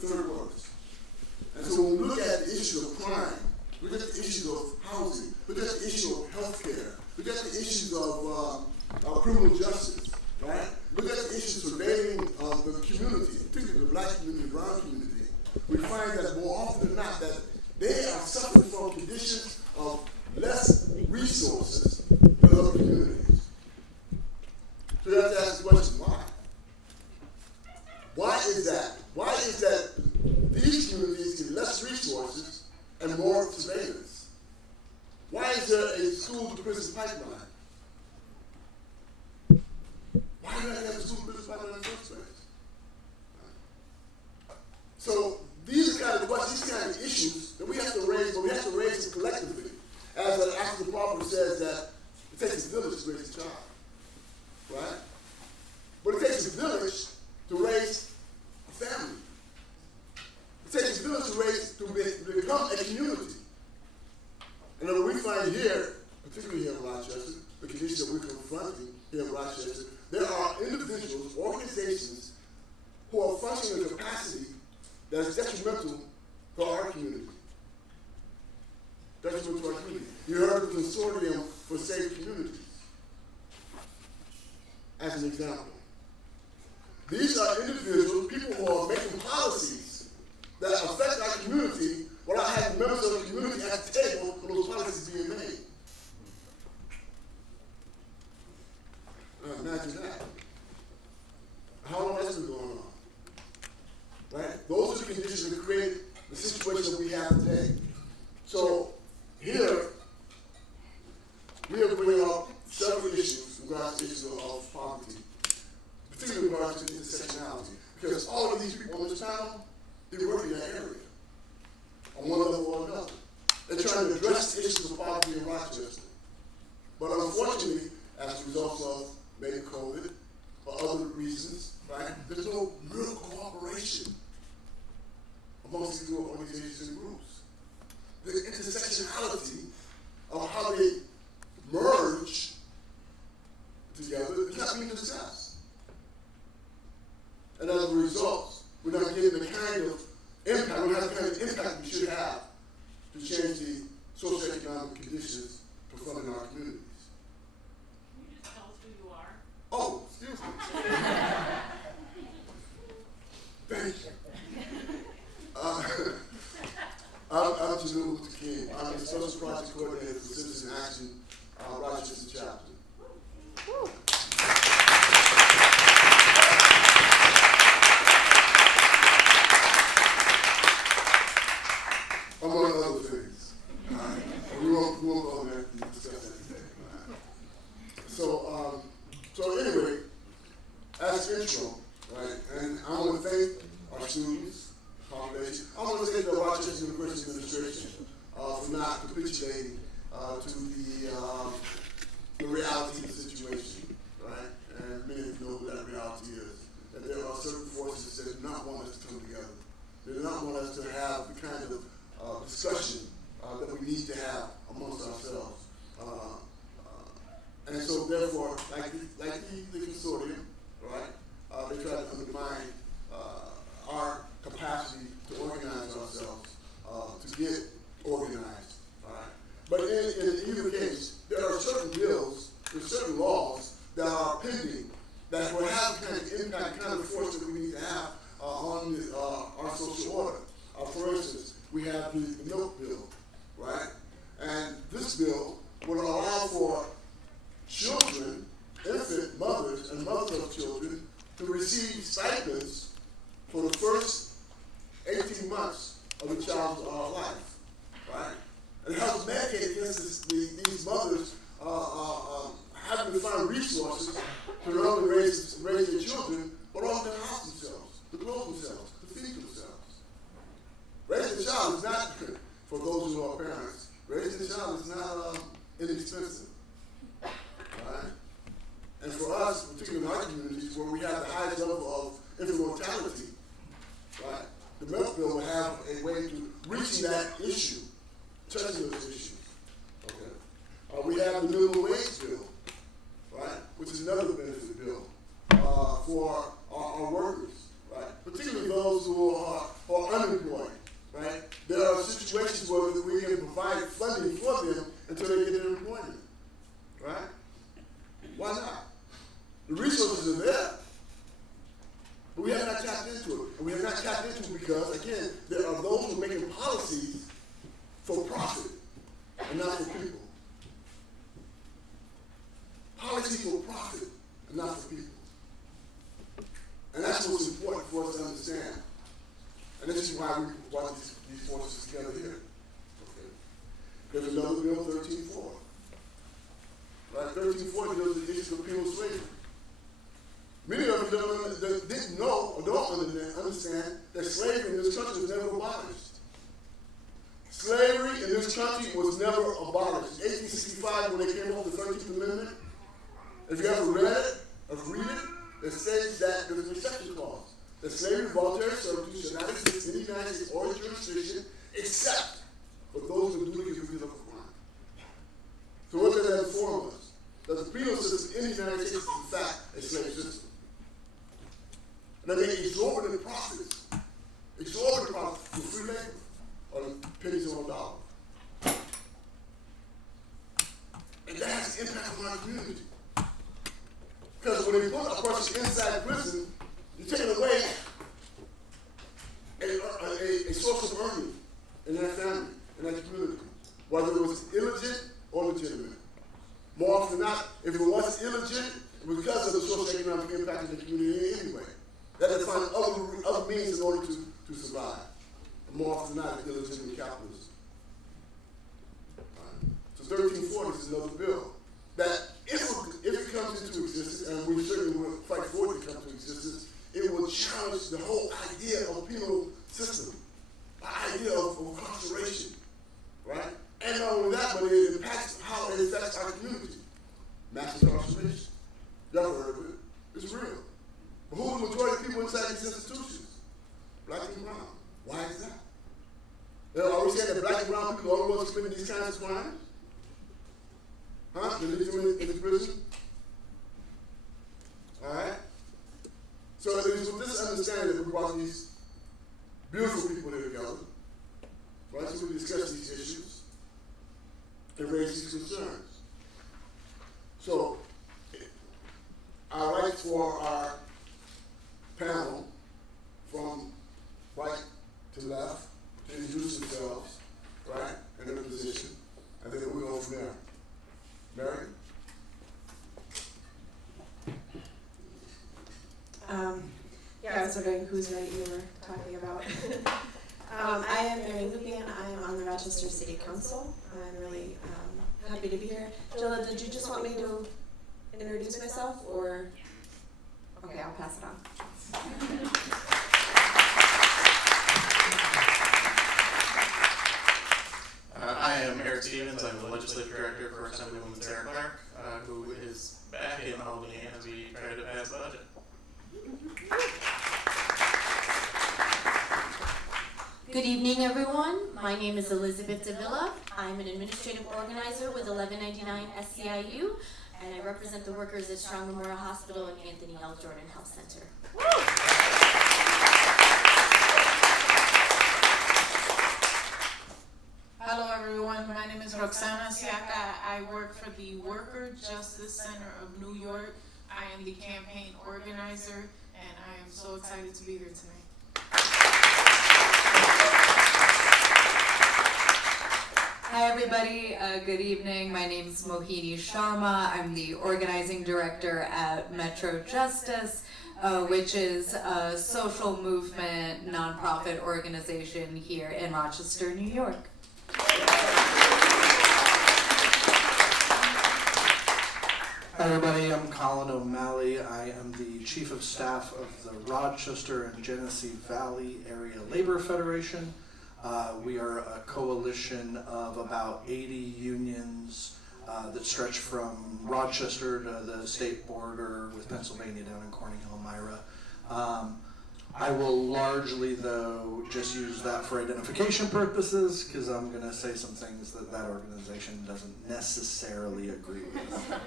third worst. And so when we look at the issue of crime, look at the issue of housing, look at the issue of health care, look at the issues of criminal justice, right? Look at the issues surveying the community, particularly the black community, the brown community. We find that more often than not that they are suffering from conditions of less resources than other communities. So you have to ask the question, why? Why is that? Why is that these communities get less resources and more surveillance? Why is there a school-to-prison pipeline? Why do they have a school-to-prison pipeline in the first place? So these are kind of questions, these kind of issues that we have to raise, but we have to raise them collectively. As the African Proverb says that it takes a village to raise a child, right? But it takes a village to raise a family. It takes a village to become a community. And what we find here, particularly here in Rochester, the conditions that we're confronting here in Rochester, there are individuals, organizations, who are functioning in a capacity that is detrimental to our community. Detrimental to our community. You heard of the Consortium for Safe Communities as an example. These are individuals, people who are making policies that affect our community without having members of the community at the table when those policies being made. Imagine that. How long has this been going on? Right? Those are the conditions that create the situation that we have today. So here, we are bringing up several issues in regards to issues of poverty, particularly in regards to intersectionality, because all of these people on this panel, they work in that area, on one level or another. They're trying to address the issues of poverty in Rochester. But unfortunately, as a result of maybe COVID or other reasons, right, there's no real cooperation amongst these organizations and groups. The intersectionality of how they merge together is not being discussed. And as a result, we're not getting the kind of impact, we have the kind of impact we should have to change the socio-economic conditions confronting our communities. Can you just tell us who you are? Oh, excuse me. Thank you. I'm Janelle Luther King. I'm the Special Project Coordinator for Citizen Action, Rochester Chapter. Among other things. We won't go there and discuss that today. So anyway, as intro, right, and I want to thank our students, population. I want to thank the Rochester University administration for not capitulating to the reality of the situation, right? And many of you know what that reality is. That there are certain forces that do not want us to come together. They do not want us to have the kind of discussion that we need to have amongst ourselves. And so therefore, like the consortium, right, they try to undermine our capacity to organize ourselves, to get organized, right? But in either case, there are certain bills, there are certain laws that are pending that will have the kind of impact, the kind of force that we need to have on our social order. For instance, we have the milk bill, right? And this bill will allow for children, infant mothers, and mothers of children to receive stipends for the first 18 months of the child's life, right? And helps mitigate against these mothers having to find resources to not only raise their children, but also to house themselves, to clothe themselves, to feed themselves. Raising a child is not, for those who are parents, raising a child is not inexpensive, right? And for us, particularly in our communities, where we have the highest level of infant mortality, right? The milk bill will have a way to reaching that issue, touching those issues. Okay. We have the minimum wage bill, right, which is another benefit bill for our workers, right? Particularly those who are tapped into because, again, there are those who are making policies for profit and not for people. Policy for profit and not for people. And that's what's important for us to understand. And this is why we brought these forces together here. Okay. There's another bill, 13.4. Right? 13.4 deals with the issue of penal slavery. Many of them didn't know or don't understand that slavery in this country was never abolished. Slavery in this country was never abolished. 1865, when they came up with the 13th Amendment, if you ever read it, it says that there's an exception clause. That slavery and voluntary servitude should not exist in the United States or its jurisdiction except for those who do it guilty of a crime. So what does that inform us? That the penal system in the United States is in fact a slave system. And they make exorbitant profits through free labor or pennies on a dollar. And that has an impact on our community. Because when they put a person inside prison, you're taking away a source of earning in that family, in that community, whether it was illegit or legitimate. More often than not, if it was illegit, it was because of the socio-economic impact in the community anyway. That they find other means in order to survive. And more often than not, it's illegitimate capitalism. So 1340 is another bill that, if it comes into existence, and we certainly will fight for it to come to existence, it will challenge the whole idea of penal system, the idea of incarceration, right? And not only that, but it impacts how it affects our community. Mass incarceration. Y'all heard of it. It's real. But who's the majority of people inside these institutions? Black and brown. Why is that? Are we saying that black and brown people are the ones committing these kinds of crimes? Huh? They leave them in the prison? All right? So it is with this understanding that we brought these beautiful people here together, right? So we discuss these issues and raise these concerns. So I'd like for our panel from right to left to introduce themselves, right, and their position, and then we'll go from there. Mary? I was wondering whose right you were talking about. I am Mary Lupian. I am on the Rochester City Council. I'm really happy to be here. Jilla, did you just want me to introduce myself, or? Okay, I'll pass it on. I am Eric Stevens. I'm the Legislative Director for Assemblywoman Sarah Clark, who is back in Albany as we try to pass the budget. Good evening, everyone. My name is Elizabeth Davila. I'm an administrative organizer with 1199 SCIU, and I represent the workers at Strong Memorial Hospital and Anthony L. Jordan Health Center. Hello everyone, my name is Roxana Siaka. I work for the Worker Justice Center of New York. I am the campaign organizer, and I am so excited to be here tonight. Hi everybody, good evening. My name is Mohini Sharma. I'm the organizing director at Metro Justice, which is a social movement nonprofit organization here in Rochester, New York. Hi everybody, I'm Colin O'Malley. I am the Chief of Staff of the Rochester and Genesee Valley Area Labor Federation. We are a coalition of about 80 unions that stretch from Rochester to the state border with Pennsylvania down in Corning Hill, Myra. I will largely, though, just use that for identification purposes because I'm going to say some things that that organization doesn't necessarily agree with.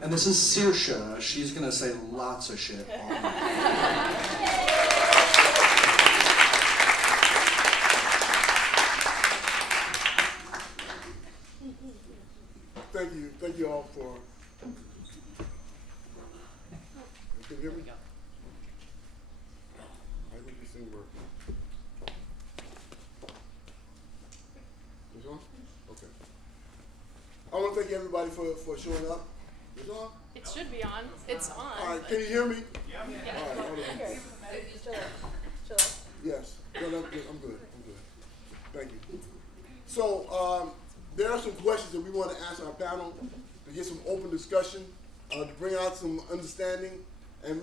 And this is Saoirse. She's going to say lots of shit all night. Thank you all for. Can you hear me? I think you thing work? It's on? Okay. I want to thank everybody for showing up. It's on? It should be on. It's on. All right, can you hear me? Yeah. All right, hold on. Yes. No, I'm good. I'm good. Thank you. So, there are some questions that we want to ask our panel to get some open discussion, to bring out some understanding. And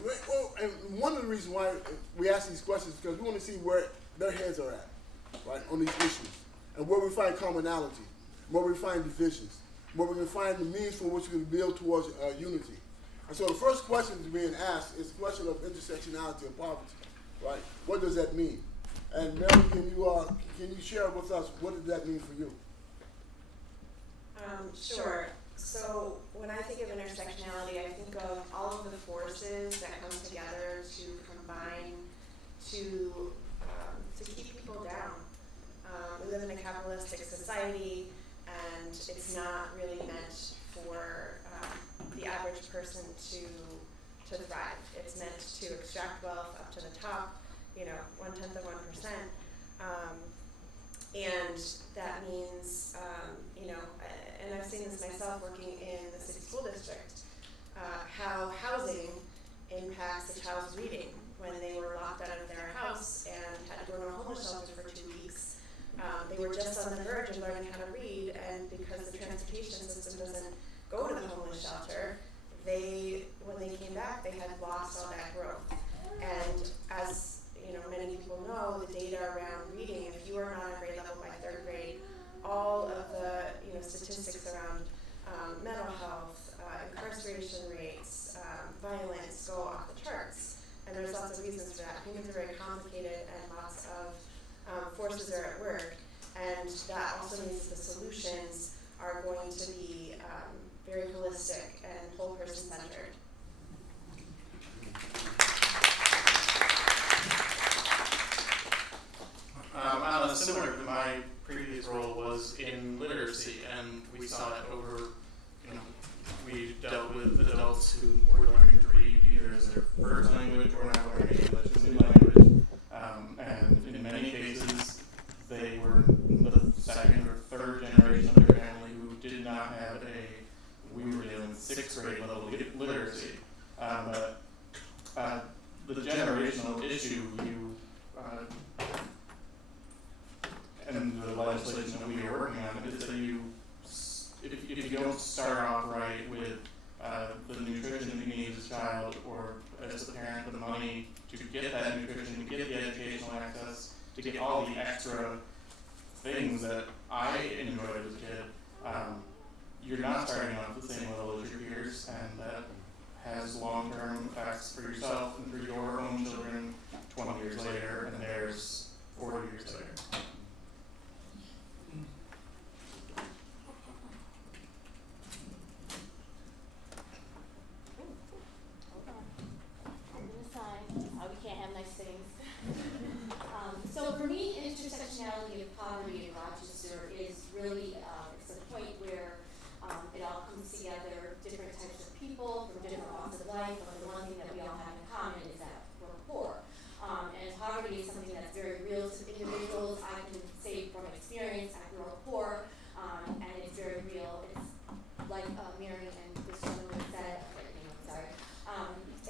one of the reasons why we ask these questions is because we want to see where their heads are at, right, on these issues, and where we find commonality, where we find divisions, where we can find the means for which we can build towards unity. And so the first question that's being asked is the question of intersectionality of poverty, right? What does that mean? And Mary, can you share with us what does that mean for you? Sure. So when I think of intersectionality, I think of all of the forces that come together to combine to keep people down. We live in a capitalistic society, and it's not really meant for the average person to thrive. It's meant to extract wealth up to the top, 1/10 of 1%. And that means, and I've seen this myself working in the city school district, how housing impacts a child's reading. When they were locked out of their house and had to go to a homeless shelter for 2 weeks, they were just on the verge of learning how to read, and because the transportation system doesn't go to the homeless shelter, when they came back, they had lost all that growth. And as many people know, the data around reading, if you are not at grade level by 3rd grade, all of the statistics around mental health, incarceration rates, violence go off the charts. And there's lots of reasons for that. Humans are very complicated, and lots of forces are at work. And that also means the solutions are going to be very holistic and whole person centered. Similar to my previous role was in literacy, and we saw it over, we dealt with adults who were learning to read either as their first language or now learning English as a new language. And in many cases, they were the second or third generation of their family who did not have we were dealing with 6th grade level literacy. The generational issue and the legislation that we are working on is that if you don't start off right with the nutrition that you need as a child, or as a parent, the money to get that nutrition, to get the educational access, to get all the extra things that I enjoyed as a kid, you're not starting off at the same level as your peers, and that has long-term effects for yourself and for your own children 20 years later, and theirs 40 years later. So for me, intersectionality of poverty in Rochester is really, it's a point where it all comes together, different types of people from different walks of life, but the one thing that we all have in common is that we're poor. And poverty is something that's very real to individuals. I can say from experience, I grew up poor, and it's very real. It's like Mary and this gentleman said,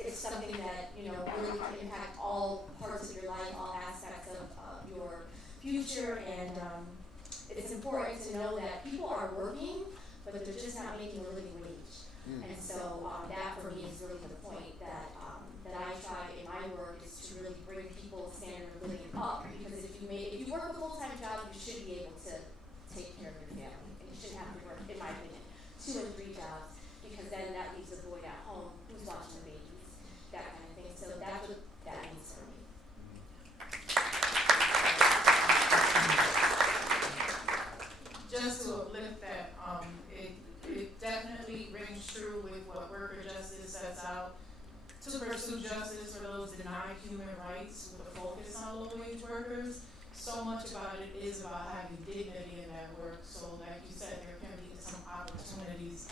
it's something that, really can impact all parts of your life, all aspects of your future, and it's important to know that people are working, but they're just not making a living wage. And so that for me is really the point that I try in my work, is to really bring people's standard of living up, because if you work a full-time job, you should be able to take care of your family, and you shouldn't have to work, in my opinion, 2 and 3 jobs, because then that leaves a void at home. Who's watching the babies? That kind of thing. So that's what that means for me. Just to uplift that, it definitely rings true with what worker justice sets out to pursue justice for those denied human rights, with a focus on low-wage workers. So much about it is about having dignity in that work. So like you said, there can be some opportunities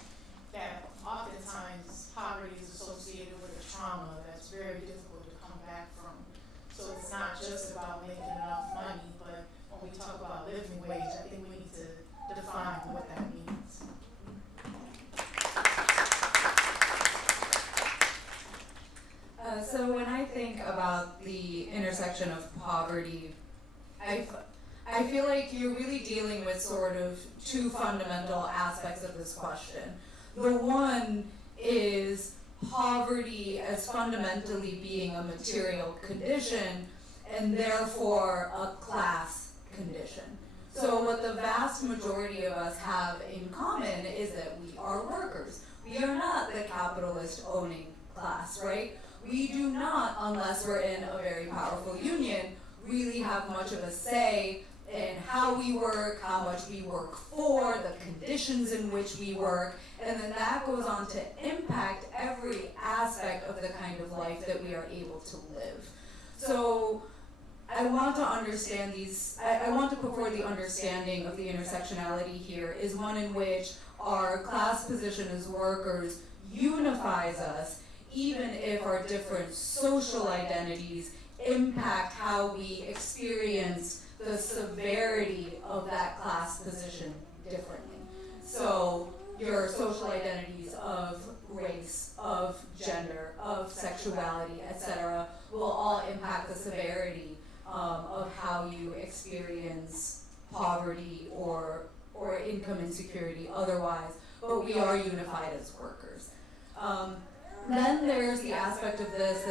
that oftentimes poverty is associated with a trauma that's very difficult to come back from. So it's not just just about making enough money, but when we talk about living wage, I think we need to define what that means. So when I think about the intersection of poverty, I feel like you're really dealing with sort of two fundamental aspects of this question. The one is poverty as fundamentally being a material condition and therefore a class condition. So what the vast majority of us have in common is that we are workers. We are not the capitalist owning class, right? We do not, unless we're in a very powerful union, really have much of a say in how we work, how much we work for, the conditions in which we work, and then that goes on to impact every aspect of the kind of life that we are able to live. So I want to understand these, I want to put forward the understanding of the intersectionality here is one in which our class position as workers unifies us, even if our different social identities impact how we experience the severity of that class position differently. So your social identities of race, of gender, of sexuality, etc., will all impact the severity of how you experience poverty or income insecurity otherwise, but we are unified as workers. Then there's the aspect of this,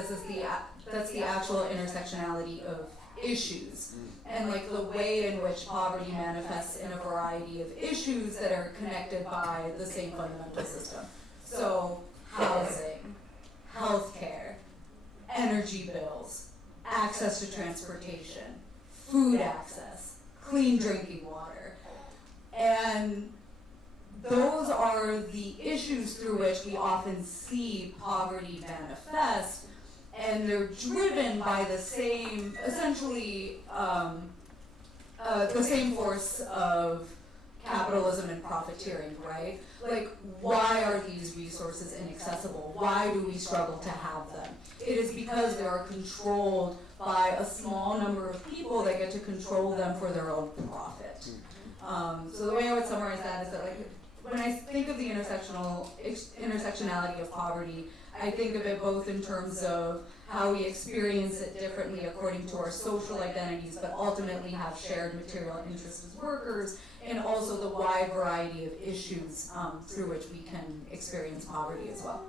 that's the actual intersectionality of issues, and like the way in which poverty manifests in a variety of issues that are connected by the same fundamental system. So housing, healthcare, energy bills, access to transportation, food access, clean drinking water. And those are the issues through which we often see poverty manifest, and they're driven by the same, essentially, the same force of capitalism and profiteering, right? Like, why are these resources inaccessible? Why do we struggle to have them? It is because they are controlled by a small number of people that get to control them for their own profit. So the way I would summarize that is that, like, when I think of the intersectionality of poverty, I think of it both in terms of how we experience it differently according to our social identities, but ultimately have shared material interests as workers, and also the wide variety of issues through which we can experience poverty as well.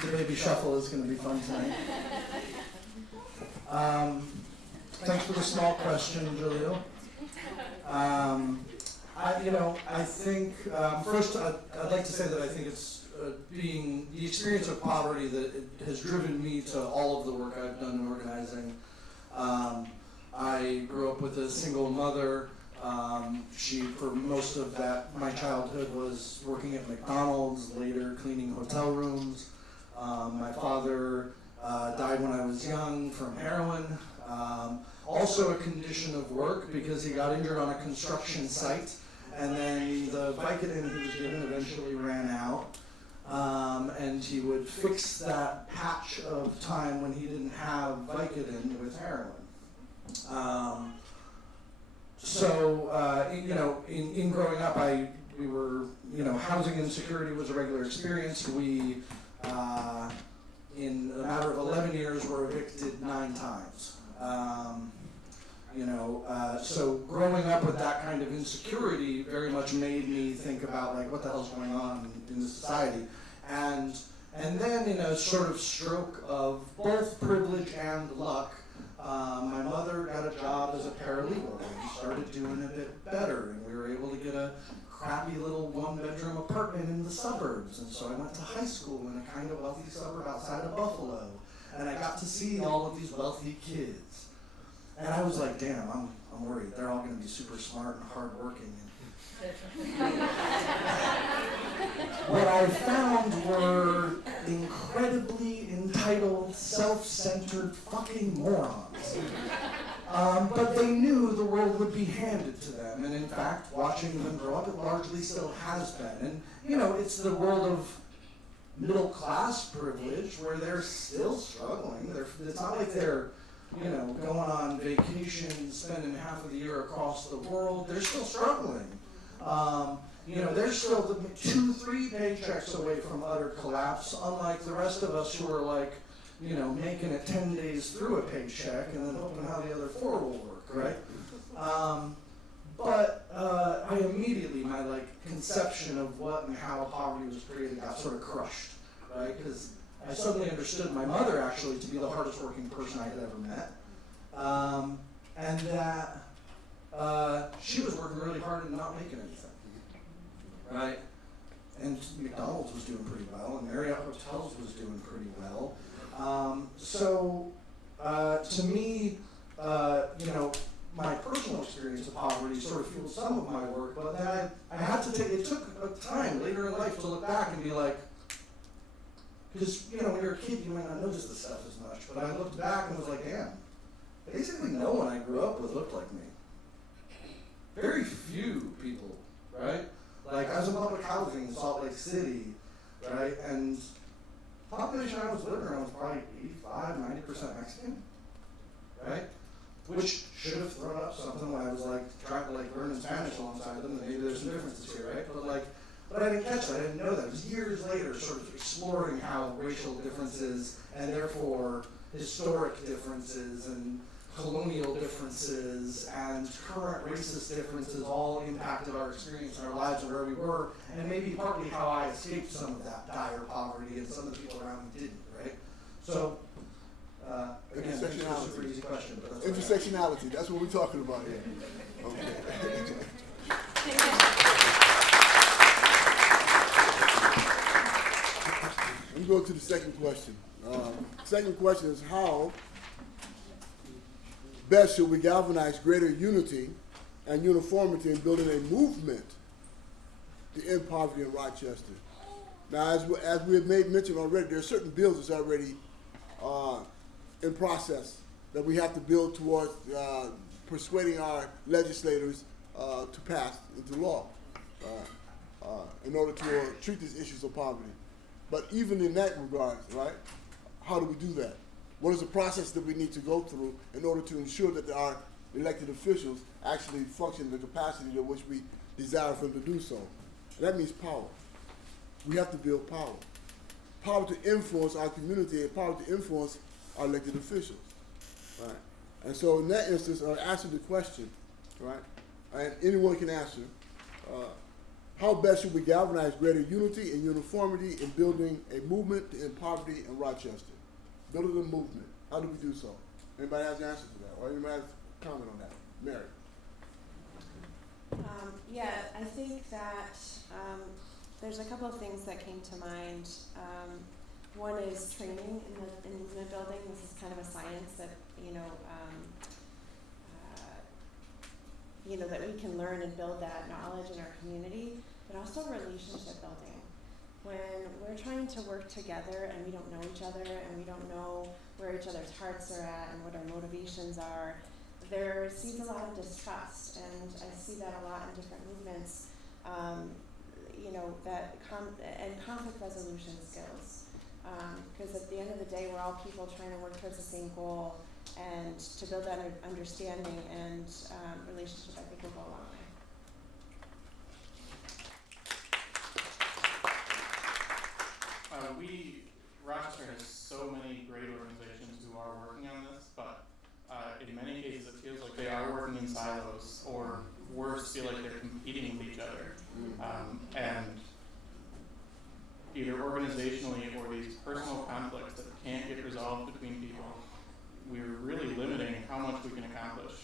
The baby shuffle is going to be fun tonight. Thanks for the small question, Julio. I think, first I'd like to say that I think it's being the experience of poverty that it has driven me to all of the work I've done in organizing. I grew up with a single mother. She, for most of my childhood, was working at McDonald's, later cleaning hotel rooms. My father died when I was young from heroin. Also a condition of work because he got injured on a construction site, and then the Vicodin he was given eventually ran out, and he would fix that patch of time when he didn't have Vicodin with heroin. In growing up, we were, housing insecurity was a regular experience. We, in a matter of 11 years, were evicted 9 times. So growing up with that kind of insecurity very much made me think about, like, what the hell's going on in this society. And then in a sort of stroke of both privilege and luck, my mother got a job as a paralegal and started doing a bit better, and we were able to get a crappy little 1-bedroom apartment in the suburbs. And so I went to high school in a kind of wealthy suburb outside of Buffalo, and I got to see all of these wealthy kids. And I was like, damn, I'm worried. They're all going to be super smart and hardworking. What I found were incredibly entitled, self-centered fucking morons. But they knew the world would be handed to them. And in fact, watching them grow up, it largely still has been. And, it's the world of middle class privilege where they're still struggling. It's not like they're, going on vacation, spending half of the year across the world. They're still struggling. They're still 2-3 paychecks away from utter collapse, unlike the rest of us who are like, making it 10 days through a paycheck and then hoping how the other 4 will work, right? But I immediately, my conception of what and how poverty was created got sort of crushed, right? Because I suddenly understood my mother actually to be the hardest working person I had ever met. And that she was working really hard and not making anything, right? And McDonald's was doing pretty well, and Marriott Hotels was doing pretty well. So to me, my personal experience of poverty sort of fueled some of my work, but then I had to it took a time later in life to look back and be like, because, when you're a kid, you might not notice this stuff as much, but I looked back and was like, damn, basically no one I grew up with looked like me. Very few people, right? Like, I was in public housing in Salt Lake City, right? And the population I was living around was probably 85-90% Mexican, right? Which should have thrown up something when I was trying to learn Spanish alongside them, and maybe there's some differences here, right? But I didn't catch that. I didn't know that. It was years later, sort of exploring how racial differences and therefore historic differences and colonial differences and current racist differences all impacted our experience in our lives and where we were, and maybe partly how I escaped some of that dire poverty and some of the people around me didn't, right? So, again, that's a super easy question. But that's Intersectionality, that's what we're talking about here. Okay. Let me go to the second question. Second question is, how best should we galvanize greater unity and uniformity in building a movement to end poverty in Rochester? Now, as we have made mention already, there are certain bills that's already in process that we have to build towards persuading our legislators to pass into law in order to treat these issues of poverty. But even in that regard, right, how do we do that? What is the process that we need to go through in order to ensure that our elected officials actually function in the capacity to which we desire for them to do so? And that means power. We have to build power. Power to influence our community and power to influence our elected officials, right? And so in that instance, I answer the question, right? And anyone can answer. How best should we galvanize greater unity and uniformity in building a movement to end poverty in Rochester? Building a movement. How do we do so? Anybody has an answer to that? Or anybody has a comment on that? Mary. I think that there's a couple of things that came to mind. One is training in movement building. This is kind of a science that that we can learn and build that knowledge in our community, but also relationship building. When we're trying to work together and we don't know each other and we don't know where each other's hearts are at and what our motivations are, there seems a lot of distrust, and I see that a lot in different movements. And conflict resolution skills, because at the end of the day, we're all people trying to work towards the same goal, and to build that understanding and relationship, I think, will go a long way. Rochester has so many great organizations who are working on this, but in many cases it feels like they are working in silos, or worse, feel like they're competing with each other. And either organizationally or these personal conflicts that can't get resolved between people, we're really limiting how much we can accomplish.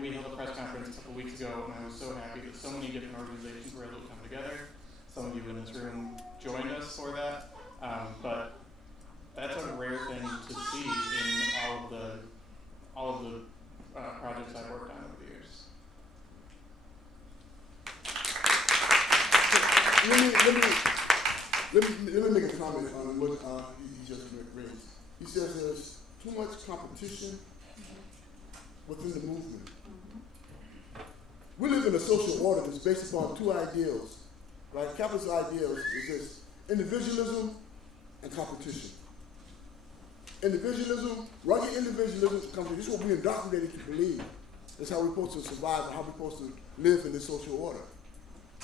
We held a press conference a couple weeks ago, and I was so happy that so many different organizations were able to come together. Some of you in this room joined us for that, but that's a rare thing to see in all of the projects I've worked on over the years. Let me make a comment on what he just raised. He says there's too much competition within the movement. We live in a social order that's based upon two ideals, right? Capitalist ideals is this: individualism and competition. Individualism, rugged individualism, competition. This is what we're indoctrinated to believe. That's how we're supposed to survive and how we're supposed to live in this social order.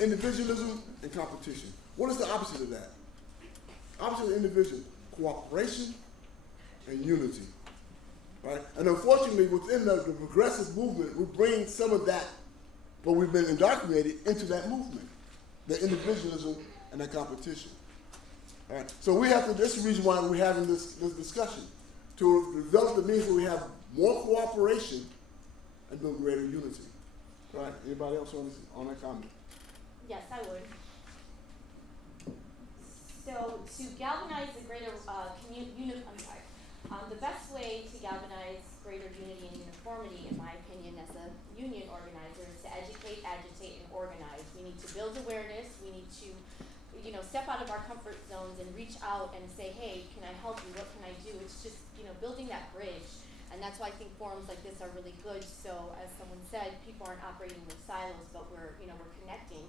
Individualism and competition. What is the opposite of that? Opposite of individual, cooperation and unity. Right? And unfortunately, within the progressive movement, we bring some of that, but we've been indoctrinated into that movement, the individualism and the competition. All right? So we have to, this is the reason why we're having this discussion, to develop the means where we have more cooperation and build greater unity. All right? Anybody else on that comment? Yes, I would. So to galvanize the greater the best way to galvanize greater unity and uniformity, in my opinion, as a union organizer, is to educate, agitate, and organize. We need to build awareness. We need to, step out of our comfort zones and reach out and say, hey, can I help you? What can I do? It's just, building that bridge. And that's why I think forums like this are really good. So as someone said, people aren't operating with silos, but we're connecting,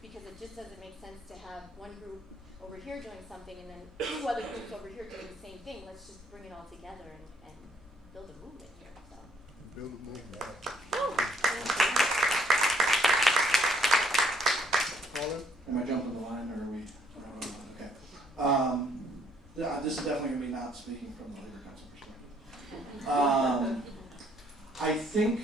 because it just doesn't make sense to have one group over here doing something and then two other groups over here doing the same thing. Let's just bring it all together and build a movement here. So. Build a movement. Colin? Am I jumping the line, or are we? Okay. Yeah, this is definitely going to be not speaking from the Labor Council perspective. I think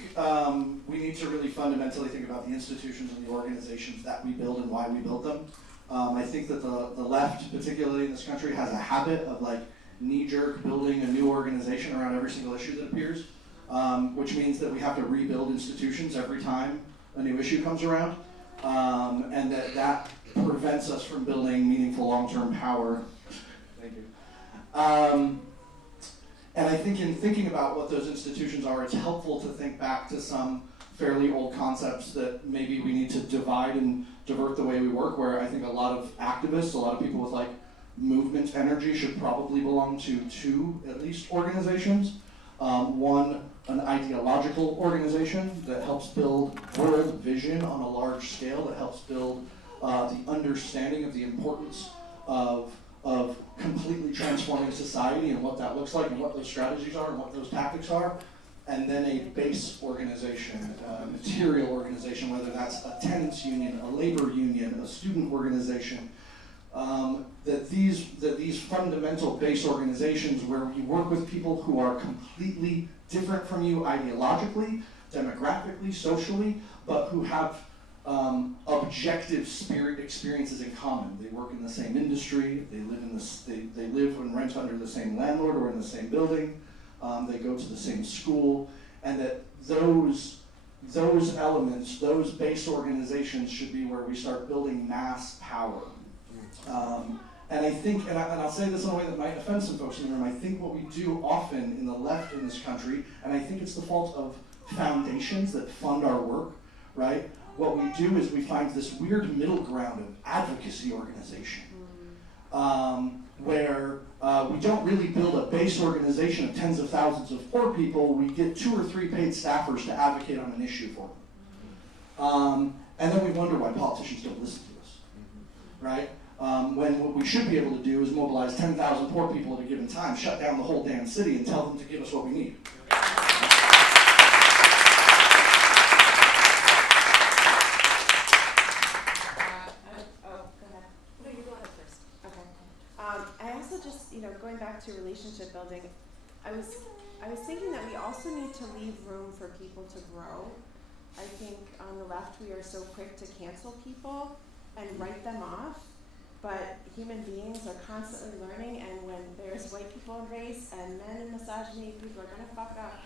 we need to really fundamentally think about the institutions and the organizations that we build and why we build them. I think that the left, particularly in this country, has a habit of knee-jerk building a new organization around every single issue that appears, which means that we have to rebuild institutions every time a new issue comes around, and that prevents us from building meaningful long-term power. Thank you. And I think in thinking about what those institutions are, it's helpful to think back to some fairly old concepts that maybe we need to divide and divert the way we work, where I think a lot of activists, a lot of people with movement energy should probably belong to two, at least, organizations. One, an ideological organization that helps build world vision on a large scale, that helps build the understanding of the importance of completely transforming society and what that looks like and what those strategies are and what those tactics are. And then a base organization, a material organization, whether that's a tenants union, a labor union, a student organization, that these fundamental base organizations where you work with people who are completely different from you ideologically, demographically, socially, but who have objective experiences in common. They work in the same industry, they live and rent under the same landlord or in the same building. They go to the same school, and that those elements, those base organizations should be where we start building mass power. And I think, and I'll say this in a way that might offend some folks in the room, I think what we do often in the left in this country, and I think it's the fault of foundations that fund our work, right? What we do is we find this weird middle ground of advocacy organization, where we don't really build a base organization of tens of thousands of poor people. We get 2 or 3 paid staffers to advocate on an issue for them. And then we wonder why politicians don't listen to us, right? When what we should be able to do is mobilize 10,000 poor people at a given time, shut down the whole damn city, and tell them to give us what we need. Going back to relationship building, I was thinking that we also need to leave room for people to grow. I think on the left we are so quick to cancel people and write them off, but human beings are constantly learning, and when there's white people in race and men in misogyny, people are going to fuck up.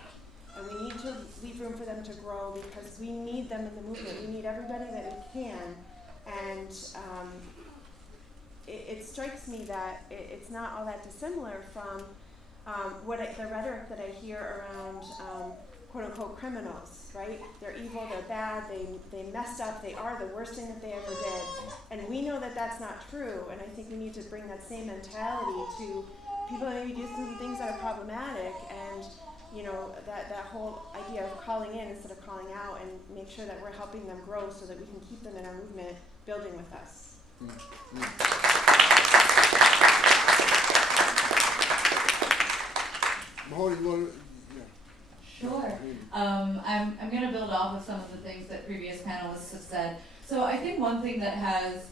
And we need to leave room for them to grow, because we need them in the movement. We need everybody that we can. And it strikes me that it's not all that dissimilar from the rhetoric that I hear around quote-unquote criminals, right? They're evil, they're bad, they messed up, they are the worst thing that they ever did. And we know that that's not true, and I think we need to bring that same mentality to people that maybe do some things that are problematic, and that whole idea of calling in instead of calling out, and make sure that we're helping them grow so that we can keep them in our movement, building with us. I'm going to build off of some of the things that previous panelists have said. So I think one thing that has,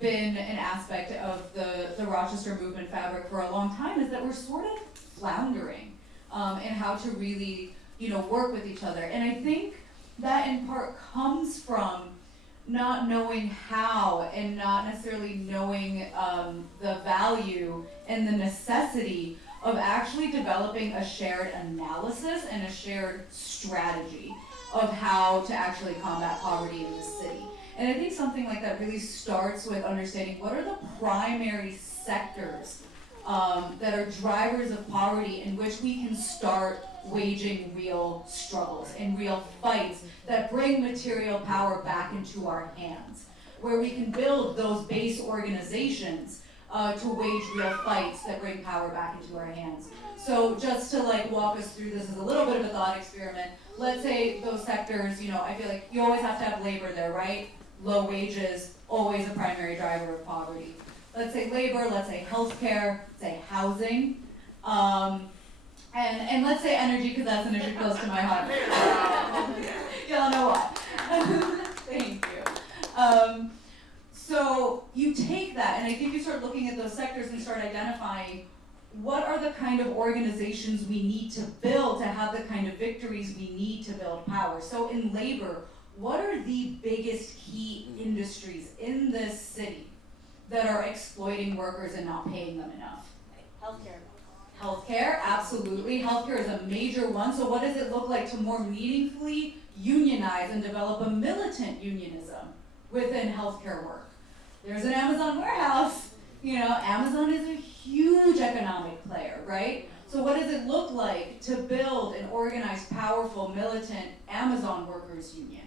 been an aspect of the Rochester movement fabric for a long time is that we're sort of floundering in how to really, work with each other. And I think that in part comes from not knowing how and not necessarily knowing the value and the necessity of actually developing a shared analysis and a shared strategy of how to actually combat poverty in the city. And I think something like that really starts with understanding what are the primary sectors that are drivers of poverty in which we can start waging real struggles and real fights that bring material power back into our hands, where we can build those base organizations to wage real fights that bring power back into our hands. So just to walk us through this as a little bit of a thought experiment, let's say those sectors, I feel like you always have to have labor there, right? Low wages, always a primary driver of poverty. Let's say labor, let's say healthcare, let's say housing, and let's say energy, because that's an issue close to my heart. Y'all know why. Thank you. So you take that, and I think you start looking at those sectors and start identifying what are the kind of organizations we need to build to have the kind of victories we need to build power. So in labor, what are the biggest key industries in this city that are exploiting workers and not paying them enough? Healthcare. Healthcare, absolutely. Healthcare is a major one. So what does it look like to more meaningfully unionize and develop a militant unionism within healthcare work? There's an Amazon warehouse. Amazon is a huge economic player, right? So what does it look like to build an organized, powerful, militant Amazon workers union?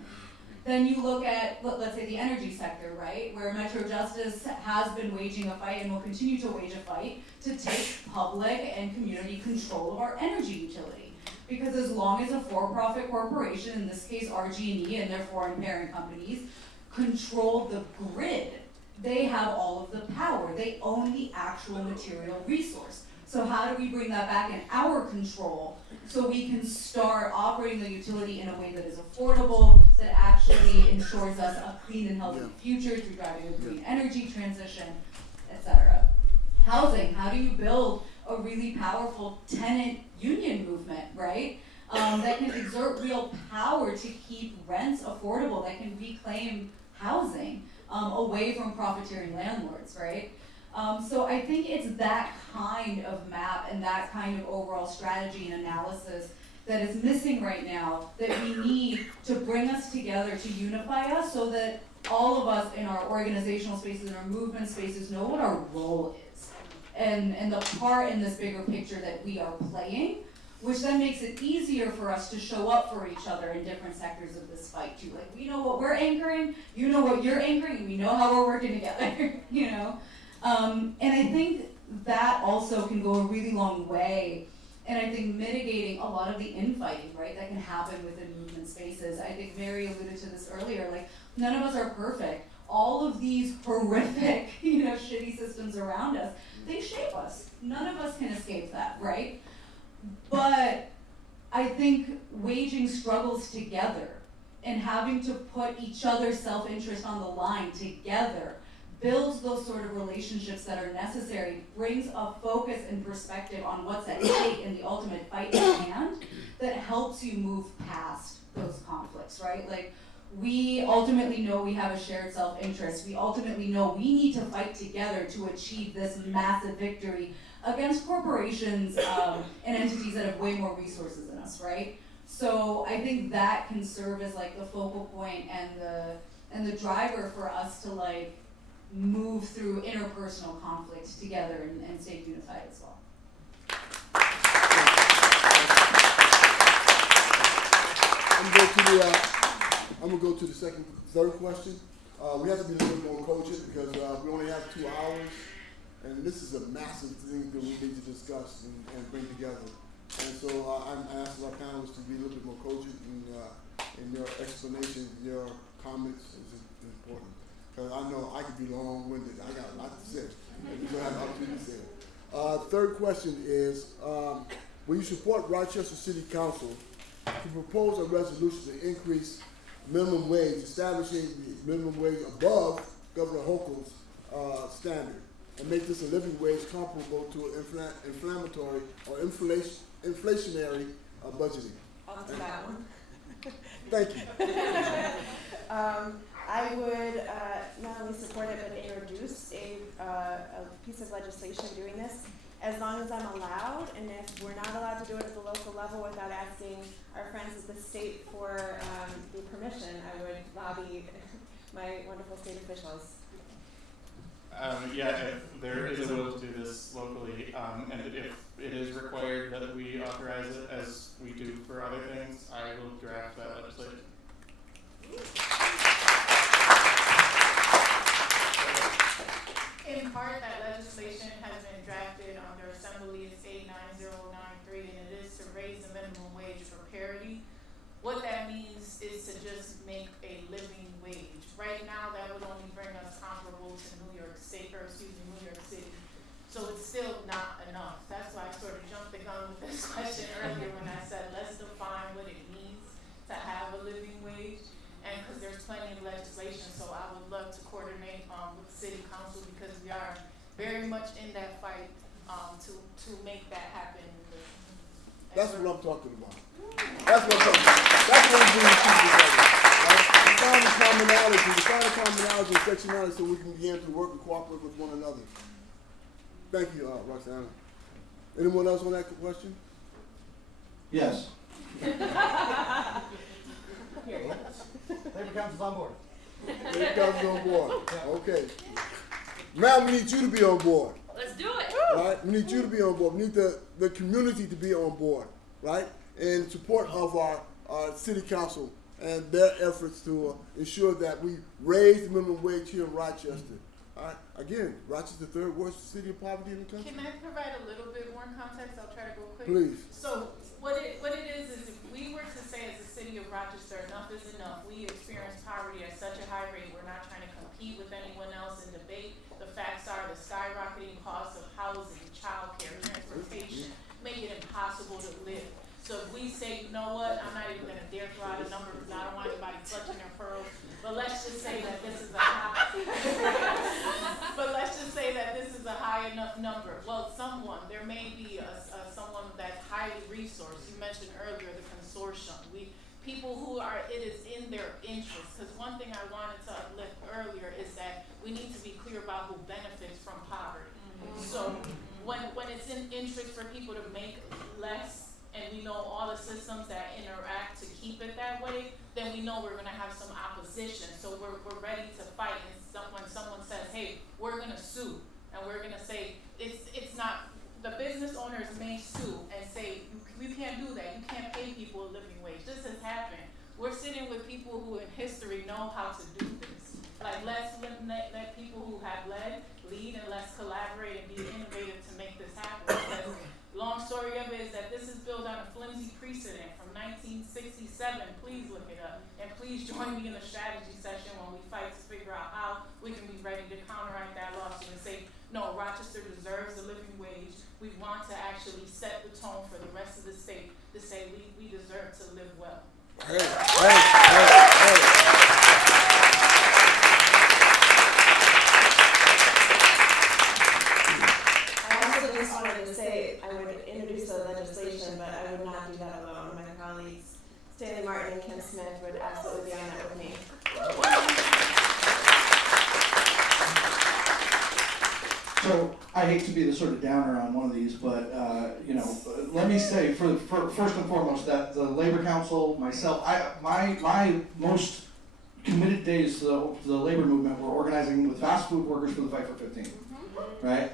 Then you look at, let's say, the energy sector, right? Where Metro Justice has been waging a fight and will continue to wage a fight to take public and community control of our energy utility. Because as long as a for-profit corporation, in this case RG&E and their foreign parent companies, control the grid, they have all of the power. They own the actual material resource. So how do we bring that back in our control so we can start operating the utility in a way that is affordable, that actually ensures us a clean and healthy future through driving a green energy transition, etc. Housing, how do you build a really powerful tenant union movement, right? That can exert real power to keep rents affordable, that can reclaim housing away from profiteering landlords, right? So I think it's that kind of map and that kind of overall strategy and analysis that is missing right now that we need to bring us together, to unify us so that all of us in our organizational spaces and our movement spaces know what our role is and the part in this bigger picture that we are playing, which then makes it easier for us to show up for each other in different sectors of this fight too. Like, we know what we're anchoring, you know what you're anchoring, and we know how we're working together, And I think that also can go a really long way, and I think mitigating a lot of the infighting, right, that can happen within movement spaces. I think Mary alluded to this earlier, none of us are perfect. All of these horrific, shitty systems around us, they shape us. None of us can escape that, right? But I think waging struggles together and having to put each other's self-interest on the line together builds those sort of relationships that are necessary, brings a focus and perspective on what's at stake in the ultimate fight at hand that helps you move past those conflicts, right? We ultimately know we have a shared self-interest. We ultimately know we need to fight together to achieve this massive victory against corporations and entities that have way more resources than us, right? So I think that can serve as the focal point and the driver for us to move through interpersonal conflict together and stay unified as well. I'm gonna go to the third question. We have to be a little more cogent because we only have 2 hours, and this is a massive thing that we need to discuss and bring together. And so I'm asking our panelists to be a little bit more cogent in your explanation, your comments is important. Because I know I could be long-winded. I got a lot to say. And you're going to have an opportunity to say it. Third question is, will you support Rochester City Council to propose a resolution to increase minimum wage, establishing the minimum wage above Governor Hochul's standard, and make this a living wage comparable to inflammatory or inflationary budgeting. I'll do that one. Thank you. I would not only support it, but introduce a piece of legislation doing this, as long as I'm allowed, and if we're not allowed to do it at the local level without asking our friends at the state for the permission, I would lobby my wonderful state officials. Yeah, if there is a will to do this locally, and if it is required that we authorize it as we do for other things, I will draft that legislation. In part, that legislation has been drafted under Assembly State 90093, and it is to raise the minimum wage for parity. What that means is to just make a living wage. Right now, that would only bring us comparable to New York City. So it's still not enough. That's why I sort of jumped the gun with this question earlier when I said, let's define what it means to have a living wage. And because there's plenty of legislation, so I would love to coordinate with the city council, because we are very much in that fight to make that happen. That's what I'm talking about. That's what I'm talking about. That's what I'm doing together. Right? Find the commonality, and sectionality, so we can begin to work and cooperate with one another. Thank you, Roxanna. Anyone else on that question? Yes. Labor Council's on board. Labor Council's on board. Okay. Ma'am, we need you to be on board. Let's do it. Right? We need you to be on board. We need the community to be on board, right? In support of our city council and their efforts to ensure that we raise the minimum wage here in Rochester. All right? Again, Rochester, the third worst city of poverty in the country. Can I provide a little bit more context? I'll try to go quick. Please. So what it is if we were to say as a city of Rochester, enough is enough. We experience poverty at such a high rate. We're not trying to compete with anyone else in debate. The facts are the skyrocketing costs of housing, childcare, transportation make it impossible to live. So if we say, you know what, I'm not even going to dare throw out a number because I don't want anybody clutching their pearls. But let's just say that this is a high. High enough number. Well, there may be someone that's highly resourced. You mentioned earlier the consortium. People who it is in their interest. Because one thing I wanted to uplift earlier is that we need to be clear about who benefits from poverty. Mm-hmm. So when it's in interest for people to make less, and we know all the systems that interact to keep it that way, then we know we're going to have some opposition. So we're ready to fight. And when someone says, hey, we're going to sue, and we're going to say, it's not, the business owners may sue and say, you can't do that. You can't pay people a living wage. This has happened. We're sitting with people who in history know how to do this. Like, let's let people who have lead, and let's collaborate and be innovative to make this happen. Because long story of it is that this is built on a flimsy precedent from 1967. Please look it up. And please join me in the strategy session when we fight to figure out how we can be ready to counteract that lawsuit and say, no, Rochester deserves a living wage. We want to actually set the tone for the rest of the state to say we deserve to live well. Hey. I also just wanted to say I would introduce the legislation, but I would not do that alone. My colleagues, Stanley Martin and Kim Smith, would absolutely be on that with me. So I hate to be the sort of downer on one of these, but let me say for first and foremost that the Labor Council, myself, my most committed days to the labor movement were organizing with fast food workers for the Fight for 15, right?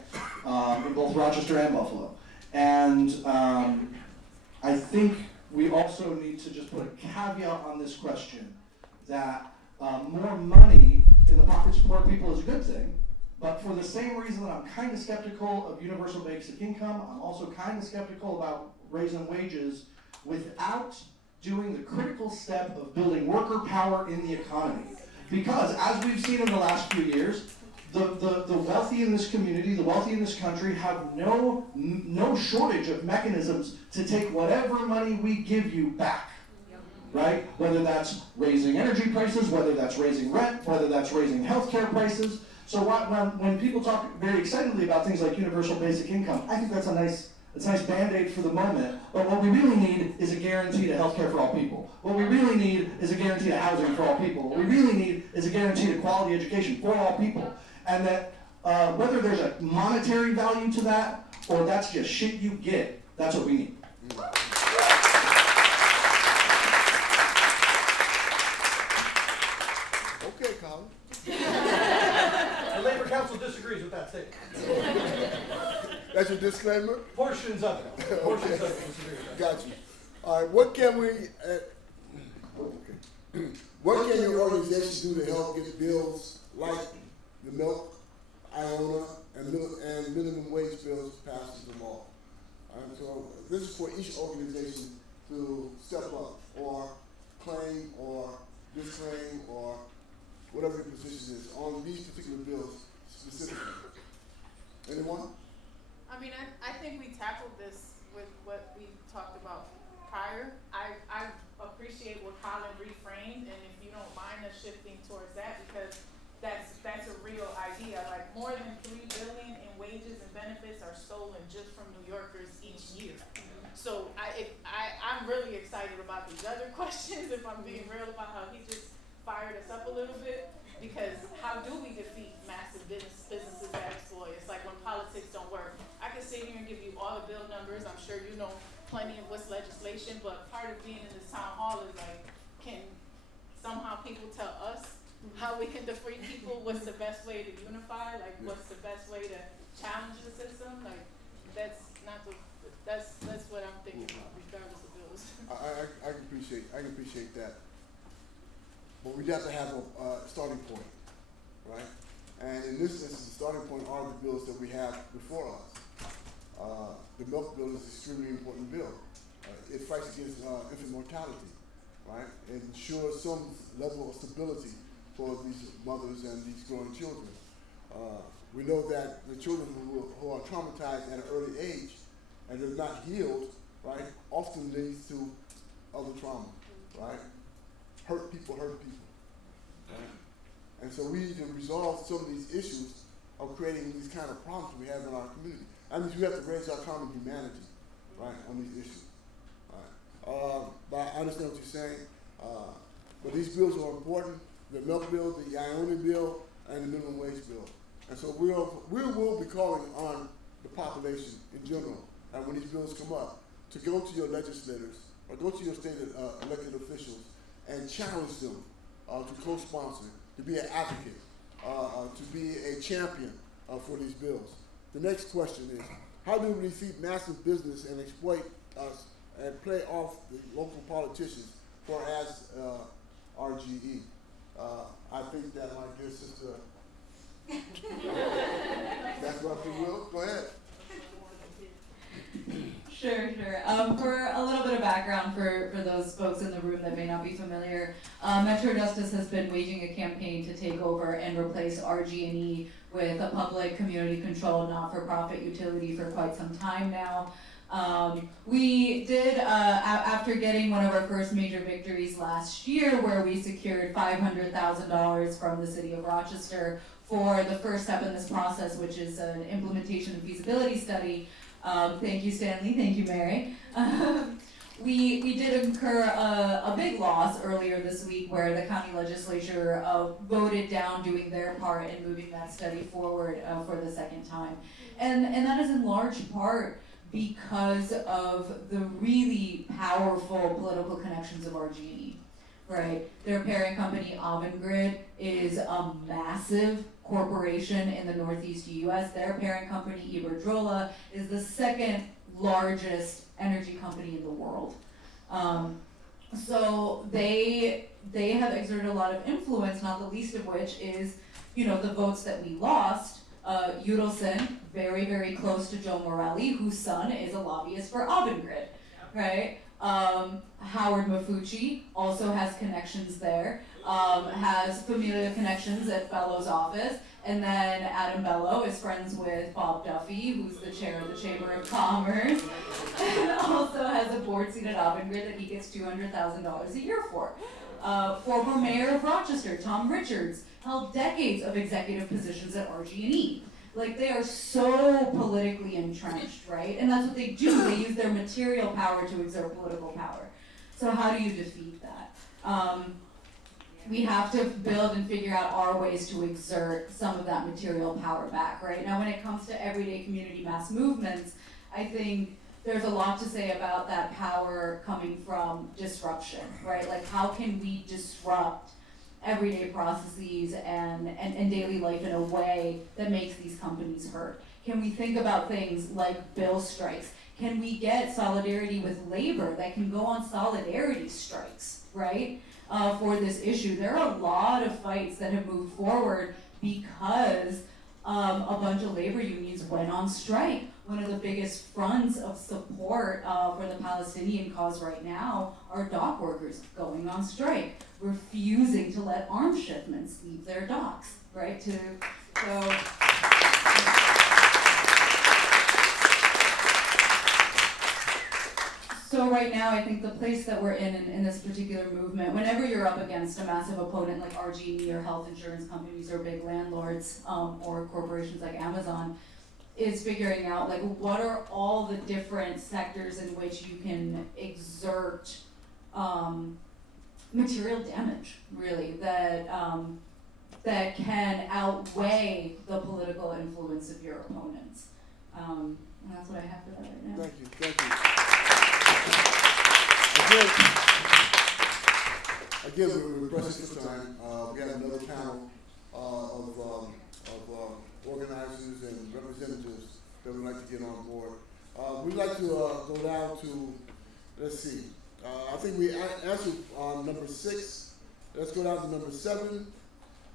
In both Rochester and Buffalo, and I think we also need to just put a caveat on this question that more money in the pockets of poor people is a good thing. But for the same reason that I'm kind of skeptical of universal basic income, I'm also kind of skeptical about raising wages without doing the critical step of building worker power in the economy. Because as we've seen in the last few years, the wealthy in this community, the wealthy in this country have no shortage of mechanisms to take whatever money we give you back. right? Whether that's raising energy prices, whether that's raising rent, whether that's raising healthcare prices. So when people talk very excitedly about things like universal basic income, I think that's a nice Band-Aid for the moment, but what we really need is a guarantee to healthcare for all people. What we really need is a guarantee to housing for all people. What we really need is a guarantee to quality education for all people. And that whether there's a monetary value to that, or that's just shit you get, that's what we need. Okay, Colin. The Labor Council disagrees with that statement. That's your disclaimer? Portions of it. Portions of it disagree with that. Got you. All right, what can we, what can your organization do to help get bills like the milk, Iona, and minimum wage bills passed into law? So this is for each organization to step up or claim or disclaim or whatever your position is on these particular bills specifically. Anyone? I mean, I think we tackled this with what we talked about prior. I appreciate what Colin reframed, and if you don't mind us shifting towards that, because that's a real idea. Like, more than $3 billion in wages and benefits are stolen just from New Yorkers each year. So I'm really excited about these other questions, if I'm being real about how he just fired us up a little bit, because how do we defeat massive businesses that exploit? It's like when politics don't work. I can sit here and give you all the bill numbers. I'm sure you know plenty of what's legislation, but part of being in this town hall is like, can somehow people tell us how we can defeat people? What's the best way to unify? Like, what's the best way to challenge the system? Like, that's what I'm thinking about, regardless of bills. I can appreciate that. But we have to have a starting point, right? And in this instance, the starting point are the bills that we have before us. The milk bill is an extremely important bill. It fights against infant mortality, right? It ensures some level of stability for these mothers and these growing children. We know that the children who are traumatized at an early age and they're not healed, right, often leads to other trauma, right? Hurt people, right? And so we need to resolve some of these issues of creating these kind of problems we have in our community. That means we have to raise our common humanity, right, on these issues. Right. But I understand what you're saying. But these bills are important: the milk bill, the Iona bill, and the minimum wage bill. And so we will be calling on the population in general, and when these bills come up, to go to your legislators or go to your state elected officials and challenge them to co-sponsor, to be an advocate, to be a champion for these bills. The next question is, how do we defeat massive business and exploit us and play off the local politicians for as RGE? I think that my dear sister, that's what you will. Go ahead. Sure. For a little bit of background for those folks in the room that may not be familiar, Metro Justice has been waging a campaign to take over and replace RG&E with a public, community-controlled, not-for-profit utility for quite some time now. We did, after getting one of our first major victories last year, where we secured $500,000 from the city of Rochester for the first step in this process, which is an implementation and feasibility study. Thank you, Stanley. Thank you, Mary. We did incur a big loss earlier this week, where the county legislature voted down doing their part in moving that study forward for the second time. And that is in large part because of the really powerful political connections of RG&E, right? Their parent company, Avangrid, is a massive corporation in the Northeast U.S. Their parent company, Iberdrola, is the second largest energy company in the world. So they have exerted a lot of influence, not the least of which is, the votes that we lost. Udelson, very, very close to Joe Morelli, whose son is a lobbyist for Avangrid, right? Howard Mafucci also has connections there, has familial connections at Bellows' office, and then Adam Bello is friends with Bob Duffy, who's the chair of the Chamber of Commerce, and also has a board-seated Avangrid that he gets $200,000 a year for. Former mayor of Rochester, Tom Richards, held decades of executive positions at RG&E. Like, they are so politically entrenched, right? And that's what they do. They use their material power to exert political power. So how do you defeat that? We have to build and figure out our ways to exert some of that material power back, right? Now, when it comes to everyday community mass movements, I think there's a lot to say about that power coming from disruption, right? Like, how can we disrupt everyday processes and daily life in a way that makes these companies hurt? Can we think about things like bill strikes? Can we get solidarity with labor that can go on solidarity strikes, right? For this issue. There are a lot of fights that have moved forward because a bunch of labor unions went on strike. One of the biggest fronts of support for the Palestinian cause right now are dock workers going on strike, refusing to let arms shipments leave their docks, right? So right now, I think the place that we're in this particular movement, whenever you're up against a massive opponent like RG&E or health insurance companies or big landlords or corporations like Amazon, is figuring out like what are all the different sectors in which you can exert material damage, really, that can outweigh the political influence of your opponents. And that's what I have for that right now. Thank you. Again, we're pressing for time. We have another panel of organizers and representatives that we'd like to get on board. We'd like to go down to, let's see, I think we answered on number 6. Let's go down to number 7.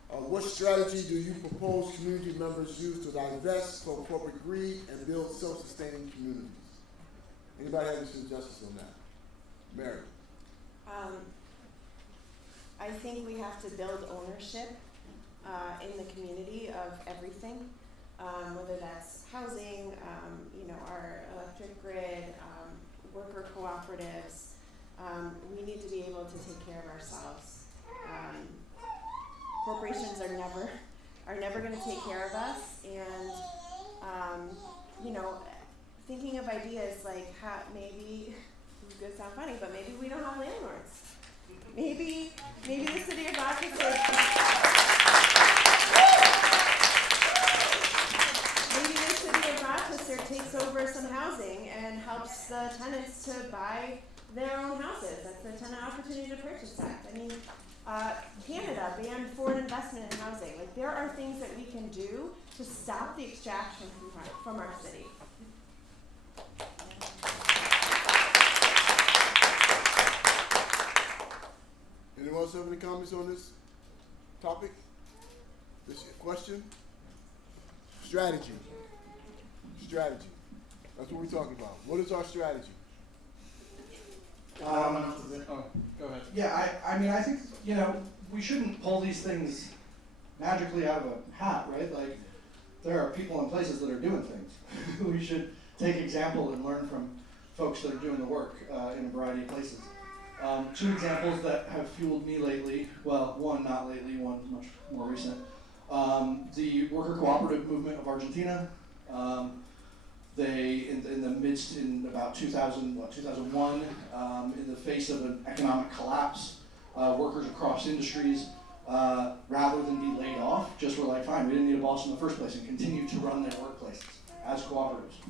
What strategy do you propose community members use to divest from corporate greed and build self-sustaining communities? Anybody have any suggestions on that? Mary. I think we have to build ownership in the community of everything, whether that's housing, our electric grid, worker cooperatives. We need to be able to take care of ourselves. Corporations are never going to take care of us, and thinking of ideas like how maybe it's going to sound funny, but maybe we don't have landlords. Maybe the city of Rochester. Maybe the city of Rochester takes over some housing and helps the tenants to buy their own houses. That's the Tenant Opportunity to Purchase Act. I mean, Canada banned foreign investment in housing. Like, there are things that we can do to stop the extraction from our city. Anyone else have any comments on this topic? This question? Strategy. That's what we're talking about. What is our strategy? Go ahead. Yeah, I think, we shouldn't pull these things magically out of a hat, right? Like, there are people and places that are doing things. We should take example and learn from folks that are doing the work in a variety of places. 2 examples that have fueled me lately, well, one not lately, one much more recent. The worker cooperative movement of Argentina. They, in about 2001, in the face of an economic collapse, workers across industries, rather than be laid off, just were like, fine, we didn't need a boss in the first place, and continued to run their workplaces as cooperatives.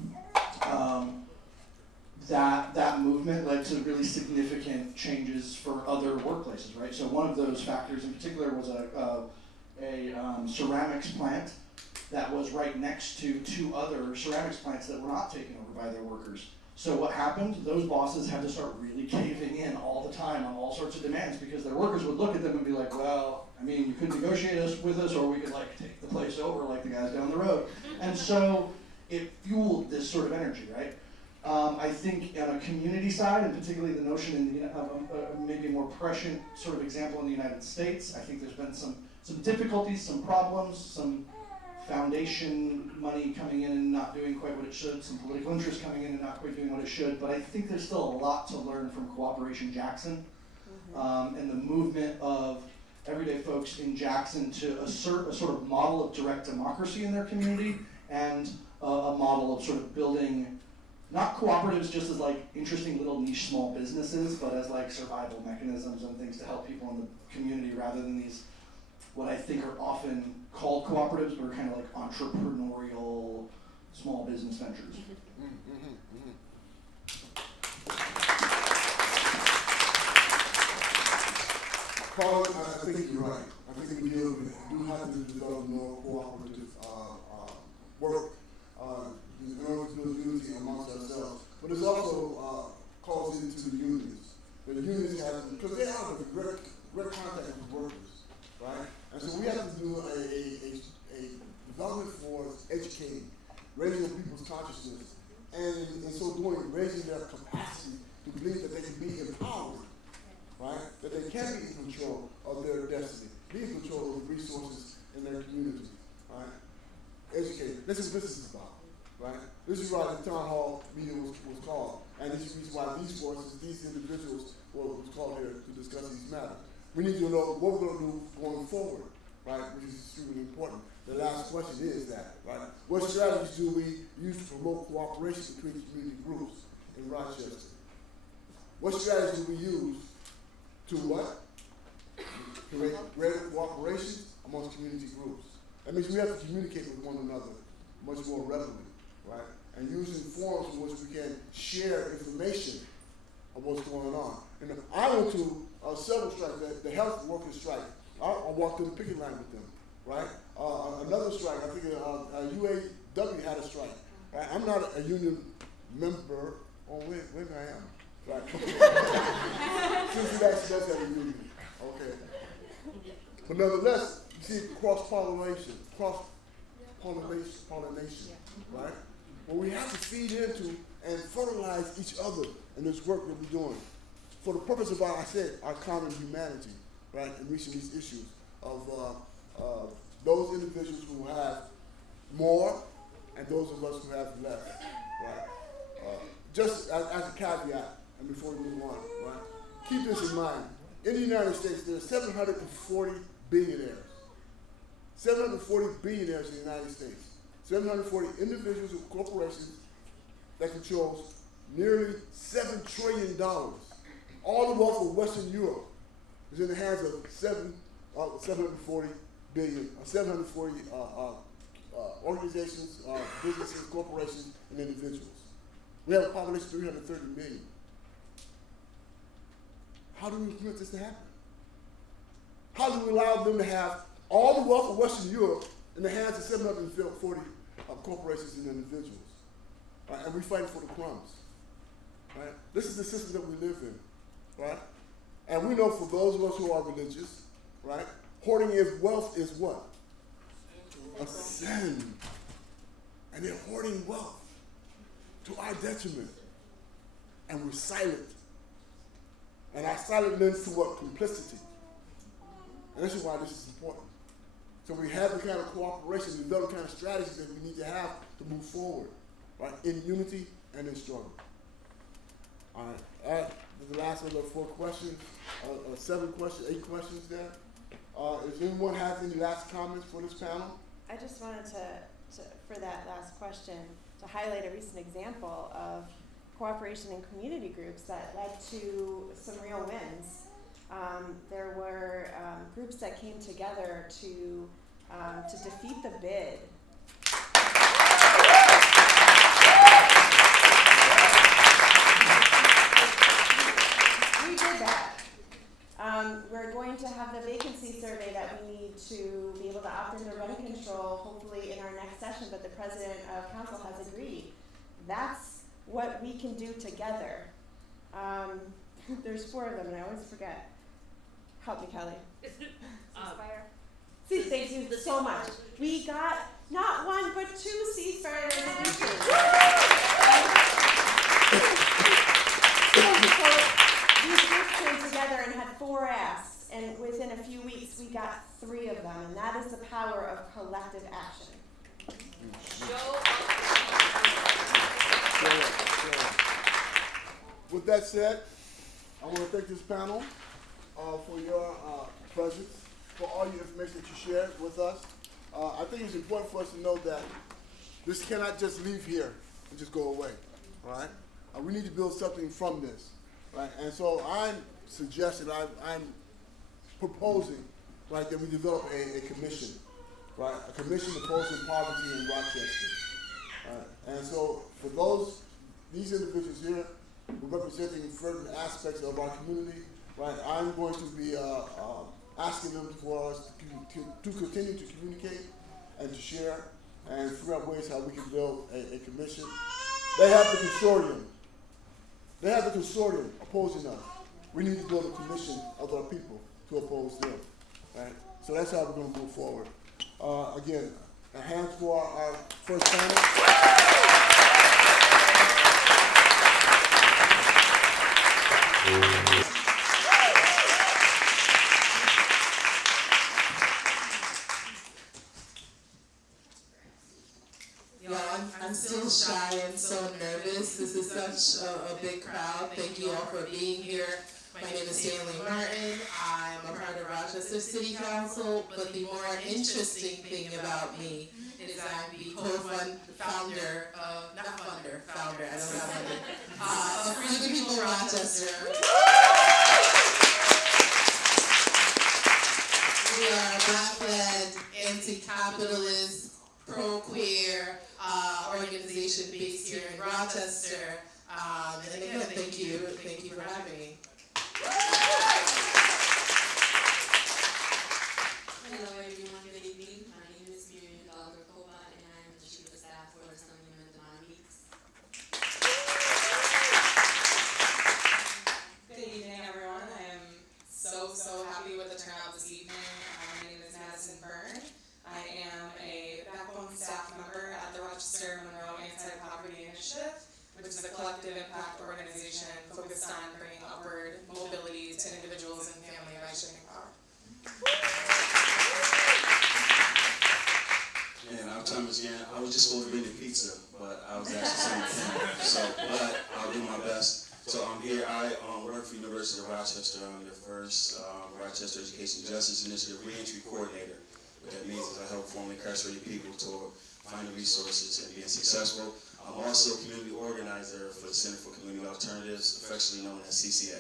That movement led to really significant changes for other workplaces, right? So one of those factors in particular was a ceramics plant that was right next to 2 other ceramics plants that were not taken over by their workers. So what happened? Those bosses had to start really caving in all the time on all sorts of demands, because their workers would look at them and be like, well, I mean, you could negotiate with us, or we could take the place over like the guys down the road. And so it fueled this sort of energy, right? I think on a community side, and particularly the notion of maybe a more prescient sort of example in the United States, I think there's been some difficulties, some problems, some foundation money coming in and not doing quite what it should, some political interest coming in and not quite doing what it should, but I think there's still a lot to learn from Cooperation Jackson, and the movement of everyday folks in Jackson to assert a sort of model of direct democracy in their community, and a model of sort of building, not cooperatives just as like interesting little niche small businesses, but as like survival mechanisms and things to help people in the community, rather than these, what I think are often called cooperatives, but are kind of like entrepreneurial small business ventures. Paul, I think you're right. I think we do have to develop more cooperative work in order to build unity amongst ourselves. But it's also calls into the unions. The unions have, because they are the direct contact with workers, right? And so we have to do a development for educating, raising people's consciousness, and in so doing, raising their capacity to believe that they can be empowered. Right? That they can be in control of their destiny, be in control of the resources in their community. Right? Educated. This is what this is about. Right? This is why the town hall meeting was called. And this is why these forces, these individuals was called here to discuss these matters. We need to know what we're going to do going forward, right? Which is extremely important. The last question is that, right? What strategies do we use to promote cooperation between community groups in Rochester? What strategies do we use to what? To make greater cooperation amongst community groups. That means we have to communicate with one another much more readily, right? And using forums in which we can share information of what's going on. And I went to several strikes, the health workers strike. I walked through the picket line with them, right? Another strike, I think UAW had a strike. Right? I'm not a union member. Oh, wait, I am. Right. Since that's a union. Okay. But nonetheless, you see cross-pollination, right? Well, we have to feed into and fertilize each other in this work that we're doing for the purpose of our common humanity, right? And reaching these issues of those individuals who have more and those of us who have less, right? Just as a caveat, and before we move on, right? Keep this in mind. In the United States, there are 740 billionaires. 740 billionaires in the United States. 740 individuals and corporations that controls nearly $7 trillion. All the wealth of Western Europe is in the hands of 740 organizations, businesses, corporations, and individuals. We have a population of 330 million. How do we permit this to happen? How do we allow them to have all the wealth of Western Europe in the hands of 740 corporations and individuals? Right? And we fight for the crumbs. Right? This is the system that we live in. Right? And we know for those of us who are religious, right, hoarding wealth is what? A sin. And they're hoarding wealth to our detriment. And we're silent. And our silence lends to what? Complicity. And this is why this is important. So we have the kind of cooperation, develop the kind of strategies that we need to have to move forward, right? In unity and in struggle. All right. The last of the 4 questions, 7 questions, 8 questions there. Does anyone have any last comments for this panel? I just wanted to for that last question, to highlight a recent example of cooperation in community groups that led to some real wins. There were groups that came together to defeat the bid. We did that. We're going to have the vacancy survey that we need to be able to opt into rent control, hopefully in our next session, but the president of council has agreed. That's what we can do together. There's 4 of them, and I always forget. Help me, Kelly. Ceasefire. See, thank you so much. We got not 1, but 2 ceasefire resolutions. So these groups came together and had 4 asks, and within a few weeks we got 3 of them, and that is the power of collective action. With that said, I want to thank this panel for your presence, for all your information that you shared with us. I think it's important for us to know that this cannot just leave here and just go away, right? We need to build something from this, right? And so I'm suggesting, I'm proposing, right, that we develop a commission, right? A commission opposing poverty in Rochester. And so for these individuals here, we're representing certain aspects of our community, right? I'm going to be asking them for us to continue to communicate and to share and figure out ways how we can build a commission. They have the consortium. They have the consortium opposing us. We need to build a commission of our people to oppose them, right? So that's how we're going to move forward. Again, a hand for our first panel. I'm still shy and so nervous. This is such a big crowd. Thank you all for being here. My name is Stanley Martin. I'm a part of Rochester City Council, but the more interesting thing about me is I'm the founder, I don't have money, of Free the People Rochester. We are a Black-led, anti-capitalist, pro-queer organization based here in Rochester. And again, thank you for having me. Hello everyone, good evening. My name is Miriam Dalgarkova and I'm the Chief of Staff for Southern Human Economics. Good evening, everyone. I am so happy with the turnout this evening. My name is Madison Byrne. I am a backbone staff member at the Rochester Monroe Anti-Poverty Initiative, which is a collective impact organization focused on bringing upward mobility to individuals and family by shifting power. And I'm Thomas Yan. I was just supposed to bring the pizza, but I was actually sitting down. But I'll do my best. So I'm here. I work for University of Rochester. I'm the first Rochester Education Justice Initiative Reentry Coordinator. What that means is I help formerly incarcerated people to find the resources and being successful. I'm also a community organizer for the Center for Community Alternatives, affectionately known as CCA.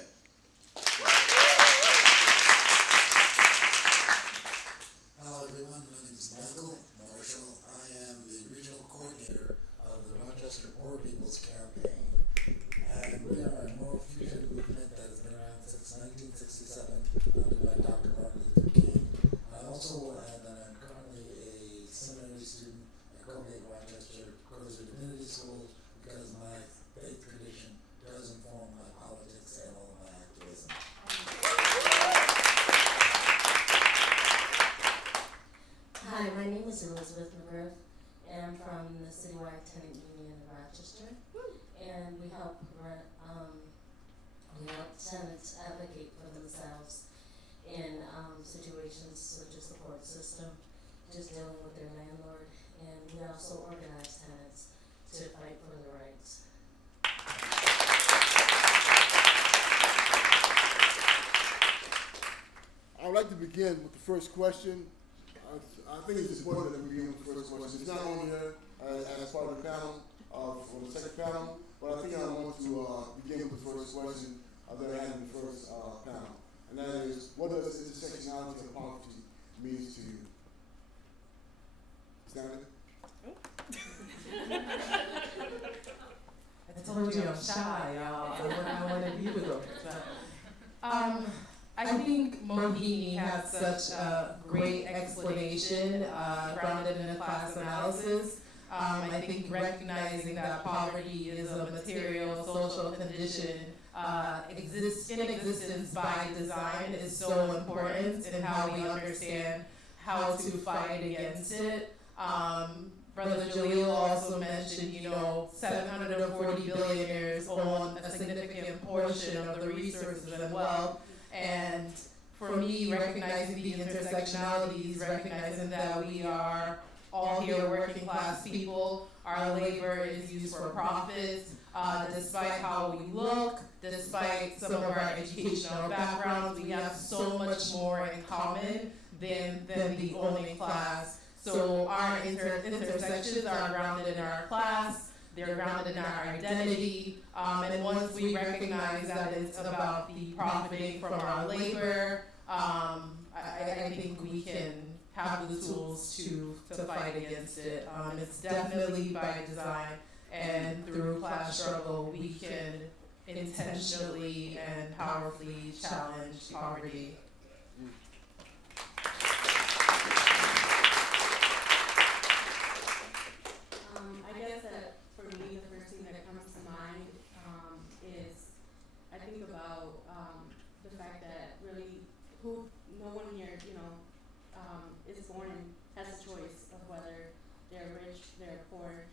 Hello everyone, my name is Michael Marshall. I am the regional coordinator of the Rochester Poor People's Campaign. And we are a moral future movement that has been around since 1967, founded by Dr. Martin Luther King. I also am currently a seminary student at Colgate Rochester, goes to divinity school because my faith tradition does inform my politics and all of my activism. Hi, my name is Elizabeth McGriff and I'm from the Citywide Tenant Union in Rochester. And we help tenants advocate for themselves in situations such as the court system, just dealing with their landlord, and we also organize tenants to fight for their rights. I would like to begin with the first question. I think it's important that we begin with the first question. It's not on here as part of the panel, for the second panel, but I think I want to begin with the first question that I had in the first panel. And that is, what does intersectionality of poverty mean to you? Is that it? I told you I'm shy, y'all. I want to be with them. I think Mohini had such a great explanation grounded in a class analysis. I think recognizing that poverty is a material social condition in existence by design is so important in how we understand how to fight against it. Brother Jaleel also mentioned, 740 billionaires own a significant portion of the resources and wealth. And for me, recognizing the intersectionalities, recognizing that we are all here working class people. Our labor is used for profit. Despite how we look, despite some of our educational backgrounds, we have so much more in common than the only class. So our intersections are grounded in our class, they're grounded in our identity, and once we recognize that it's about the profiting from our labor, I think we can have the tools to fight against it. It's definitely by design, and through class struggle, we can intentionally and powerfully challenge poverty. I guess that for me, the first thing that comes to mind is I think about the fact that really no one here, is born and has a choice of whether they're rich, they're poor,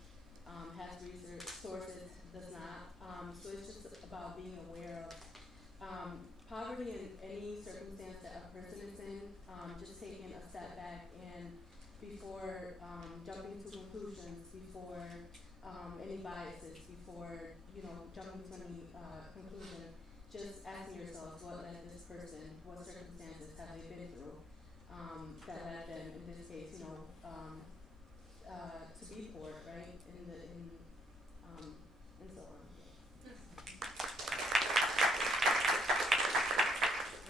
has resources, does not. So it's just about being aware of poverty in any circumstance that a person is in, just taking a step back and before jumping to conclusions, before any biases, before jumping to any conclusion, just asking yourselves what led this person, what circumstances have they been through that led them, in this case, to be poor, right? And so on.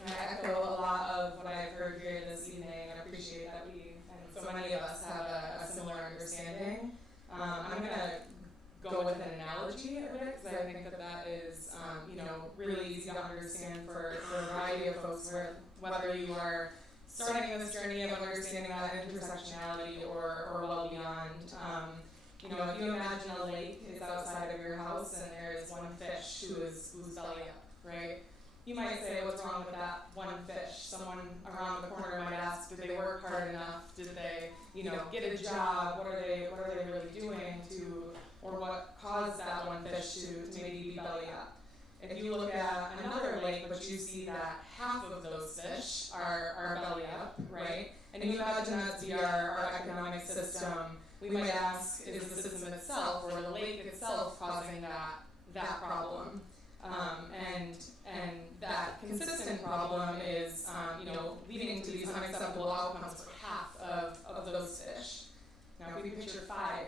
And I echo a lot of what I've heard here this evening, and I appreciate that we, and so many of us, have a similar understanding. I'm going to go with an analogy a bit, because I think that is, really easy to understand for a variety of folks, whether you are starting this journey of understanding that intersectionality or well beyond. If you imagine a lake is outside of your house and there is one fish who's belly up, right? You might say, what's wrong with that one fish? Someone around the corner might ask, did they work hard enough? Did they, get a job? What are they really doing or what caused that one fish to maybe be belly up? If you look at another lake, but you see that half of those fish are belly up, right? And you imagine that to be our economic system, we might ask, is the system itself or the lake itself causing that problem? And that consistent problem is, leading to these unacceptable outcomes for half of those fish. Now, if we picture five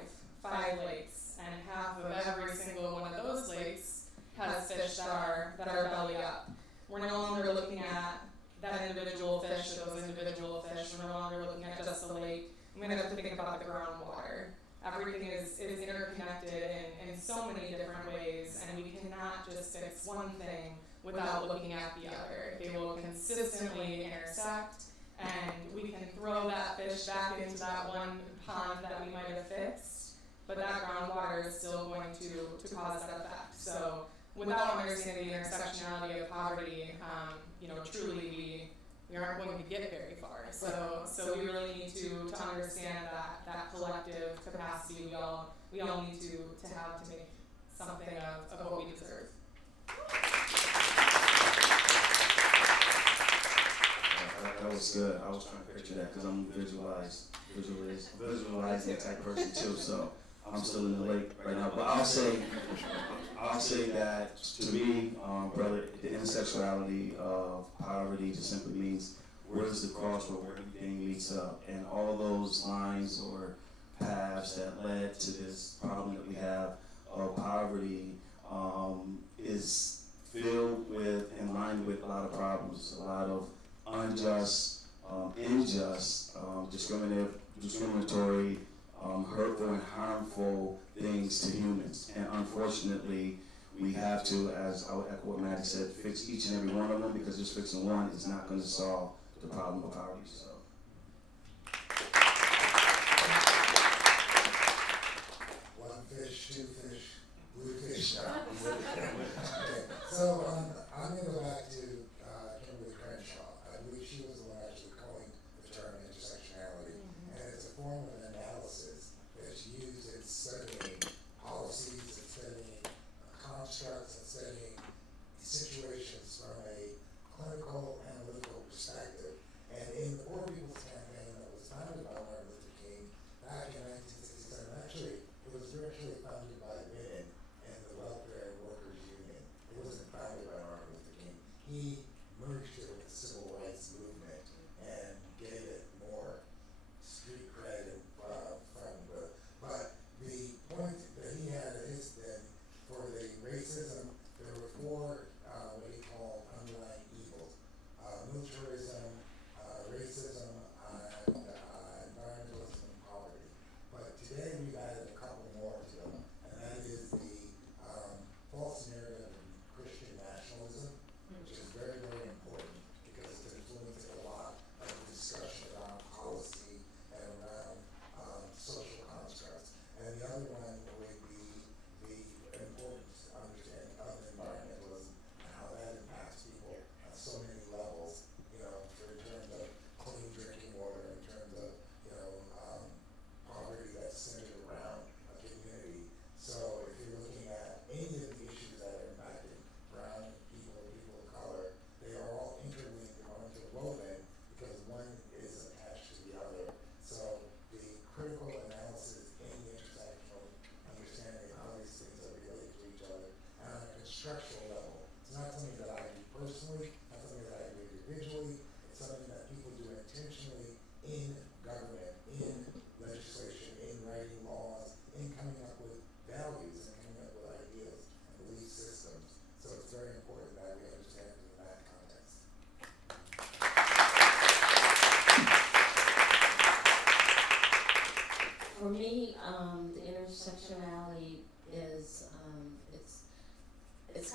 lakes, and half of every single one of those lakes has fish that are belly up, we're no longer looking at that individual fish or those individual fish. We're no longer looking at just the lake. I'm going to have to think about the groundwater. Everything is interconnected in so many different ways, and we cannot just fix one thing without looking at the other. They will consistently intersect, and we can throw that fish back into that one pond that we might have fixed, but that groundwater is still going to cause that effect. So without understanding the intersectionality of poverty, truly we aren't going to get very far. So we really need to understand that collective capacity we all need to have to make something of what we deserve. That was good. I was trying to picture that because I'm a visualizing type person too. So I'm still in the lake right now. But I'll say that to me, brother, the intersectionality of poverty just simply means where is the cross where everything meets up, and all those lines or paths that led to this problem that we have of poverty is filled with and lined with a lot of problems, a lot of unjust, unjust, discriminatory, hurtful and harmful things to humans. And unfortunately, we have to, as I would echo what Maddie said, fix each and every one of them, because just fixing one is not going to solve the problem of poverty. So. One fish, two fish, blue fish. Okay. So I'm going to go back to Kimberly Crenshaw. I believe she was the one actually coined the term intersectionality, and it's a form of analysis that's used in studying policies, and studying constructs, and studying situations from a clinical, analytical perspective. And in the Poor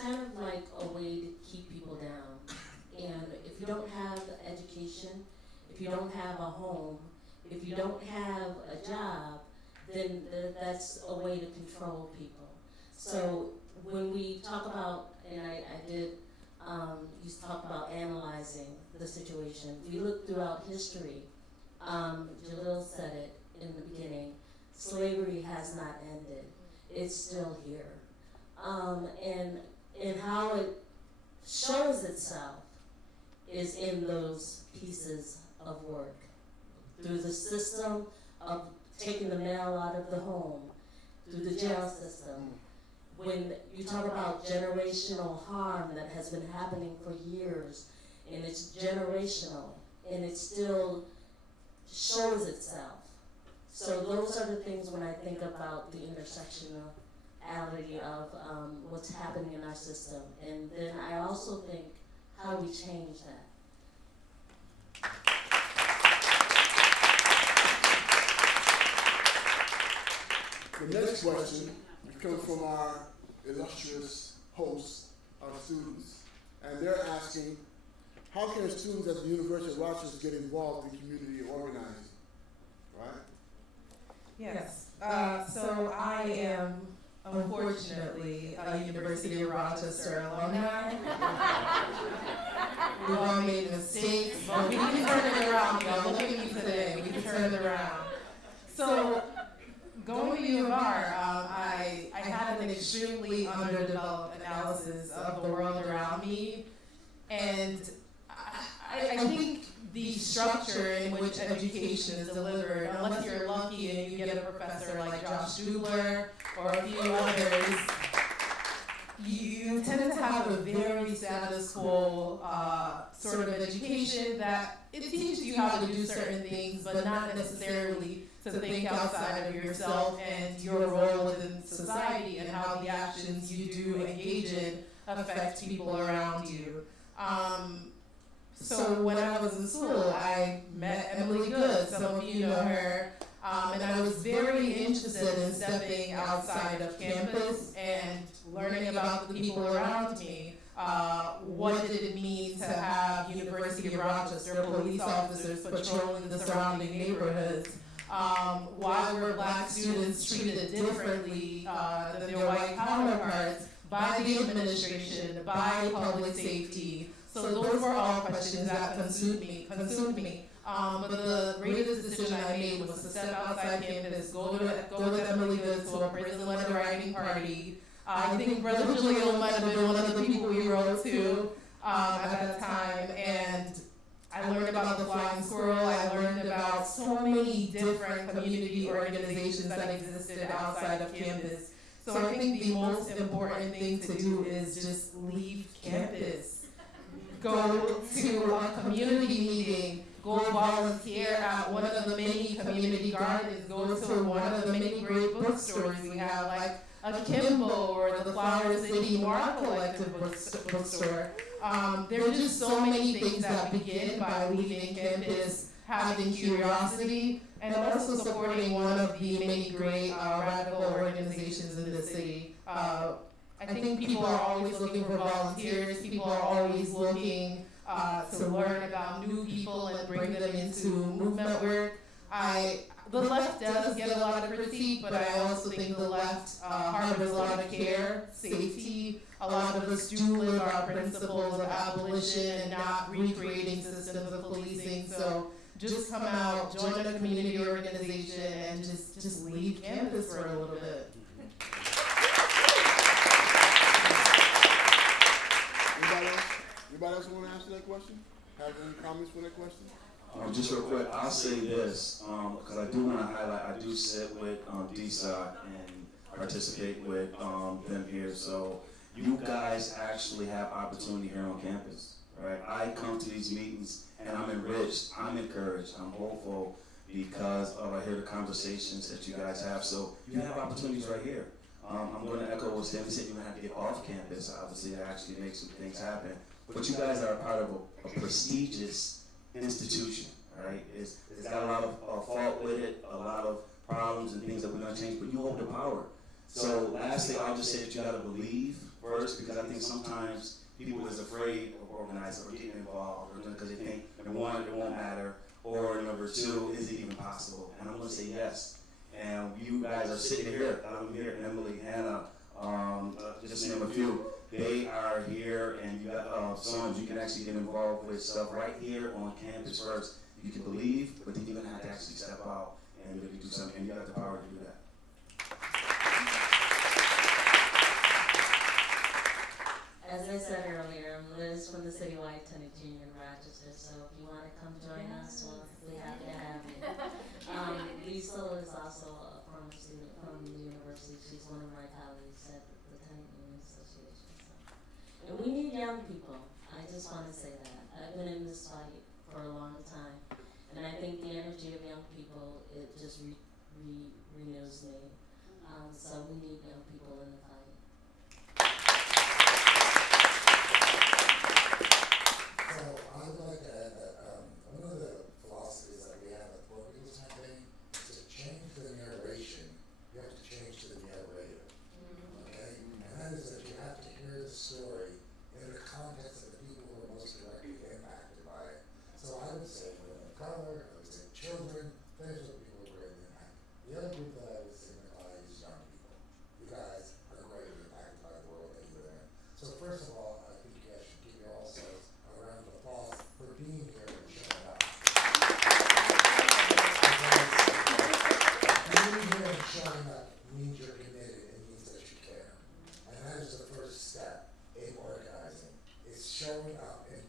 kind of like a way to keep people down. And if you don't have education, if you don't have a home, if you don't have a job, then that's a way to control people. So when we talk about, and I did, you talked about analyzing the situation. If you look throughout history, Jalil said it in the beginning, slavery has not ended. It's still here. And how it shows itself is in those pieces of work. Through the system of taking the male out of the home, through the jail system. When you talk about generational harm that has been happening for years, and it's generational, and it still shows itself. So those are the things when I think about the intersectionality of what's happening in our system. And then I also think how we change that. The next question comes from our illustrious hosts, our students, and they're asking, how can students at the University of Rochester get involved in community organizing? Right? Yes. So I am, unfortunately, a University of Rochester alumni. We've all made mistakes, but we can turn it around, y'all. Look at me today. We can turn it around. So, going to U of R, I had an extremely underdeveloped analysis of the world around me, and I think the structure in which education is delivered, unless you're lucky and you get a professor like Josh Dubler or a few others, you tend to have a very status quo sort of education that it teaches you how to do certain things, but not necessarily to think outside of yourself and your role within society and how the actions you do engage in affect people around you. So when I was in school, I met Emily Good, some of you know her, and I was very interested in stepping outside of campus and learning about the people around me. What did it mean to have University of Rochester police officers patrolling the surrounding neighborhoods? Why were black students treated differently than their white counterparts by the administration, by public safety? So those were all questions that consumed me. But the greatest decision I made was to step outside campus, go with Emily Good to a prison letter writing party. I think Brother Jalil might have been one of the people we wrote to at that time, and I learned about the Flying Squirrel. I learned about so many different community organizations that existed outside of campus. So I think the most important thing to do is just leave campus. Go to a community meeting, go volunteer at one of the many community gardens, go to one of the many great bookstores we have, like a Kimball or the Flower City Noir Collective bookstore. There are just so many things that begin by leaving campus, having curiosity, and also supporting one of the many great radical organizations in the city. I think people are always looking for volunteers. People are always looking to learn about new people and bring them into movement work. The left does get a lot of critique, but I also think the left harbors a lot of care, safety. A lot of us do live our principles of abolition and not recreating systems of policing. So just come out, join a community organization, and just leave campus for a little bit. Anybody else want to answer that question? Have any comments for that question? Just real quick, I'll say this, because I do want to highlight, I do sit with DSOC and participate with them here, so you guys actually have opportunity here on campus, right? I come to these meetings and I'm enriched, I'm encouraged, I'm hopeful because I hear the conversations that you guys have, so you have opportunities right here. I'm going to echo what Stanley said, you're going to have to get off campus, obviously, to actually make some things happen. But you guys are a part of a prestigious institution, right? It's got a lot of fault with it, a lot of problems and things that we're going to change, but you hold the power. So lastly, I'll just say that you got to believe first, because I think sometimes people is afraid of organizing or getting involved, or because they think, number one, it won't matter, or number two, is it even possible? And I'm going to say yes. And you guys are sitting here, here, Emily, Hannah, just to name a few. They are here, and you got songs you can actually get involved with stuff right here on campus first. You can believe, but then you're going to have to actually step out and really do something, and you got the power to do that. As I said earlier, I'm Liz from the Citywide Tenant Union in Rochester, so if you want to come join us, we'll be happy to have you. Lisa is also a former student from the university. She's one of my colleagues at the Tenant Union Association. So. And we need young people. I just want to say that. I've been in this fight for a long time, and I think the energy of young people, it just renews me. So we need young people in the fight. So I would like to add that one of the philosophies that we have at the Poor People's Campaign is to change the narration. You have to change to the narrator. Okay? And that is that you have to hear the story in the context of the people who are most directly impacted by it. So I would say women of color, I would say children, those are the people who are greatly impacted. The other group that I would signify is young people. You guys are greatly impacted by the world that you live in. So first of all, I think you guys should give yourselves a round of applause for being here and showing up. Being here and showing up means you're committed. It means that you care. And that is the first step in organizing. It's showing up and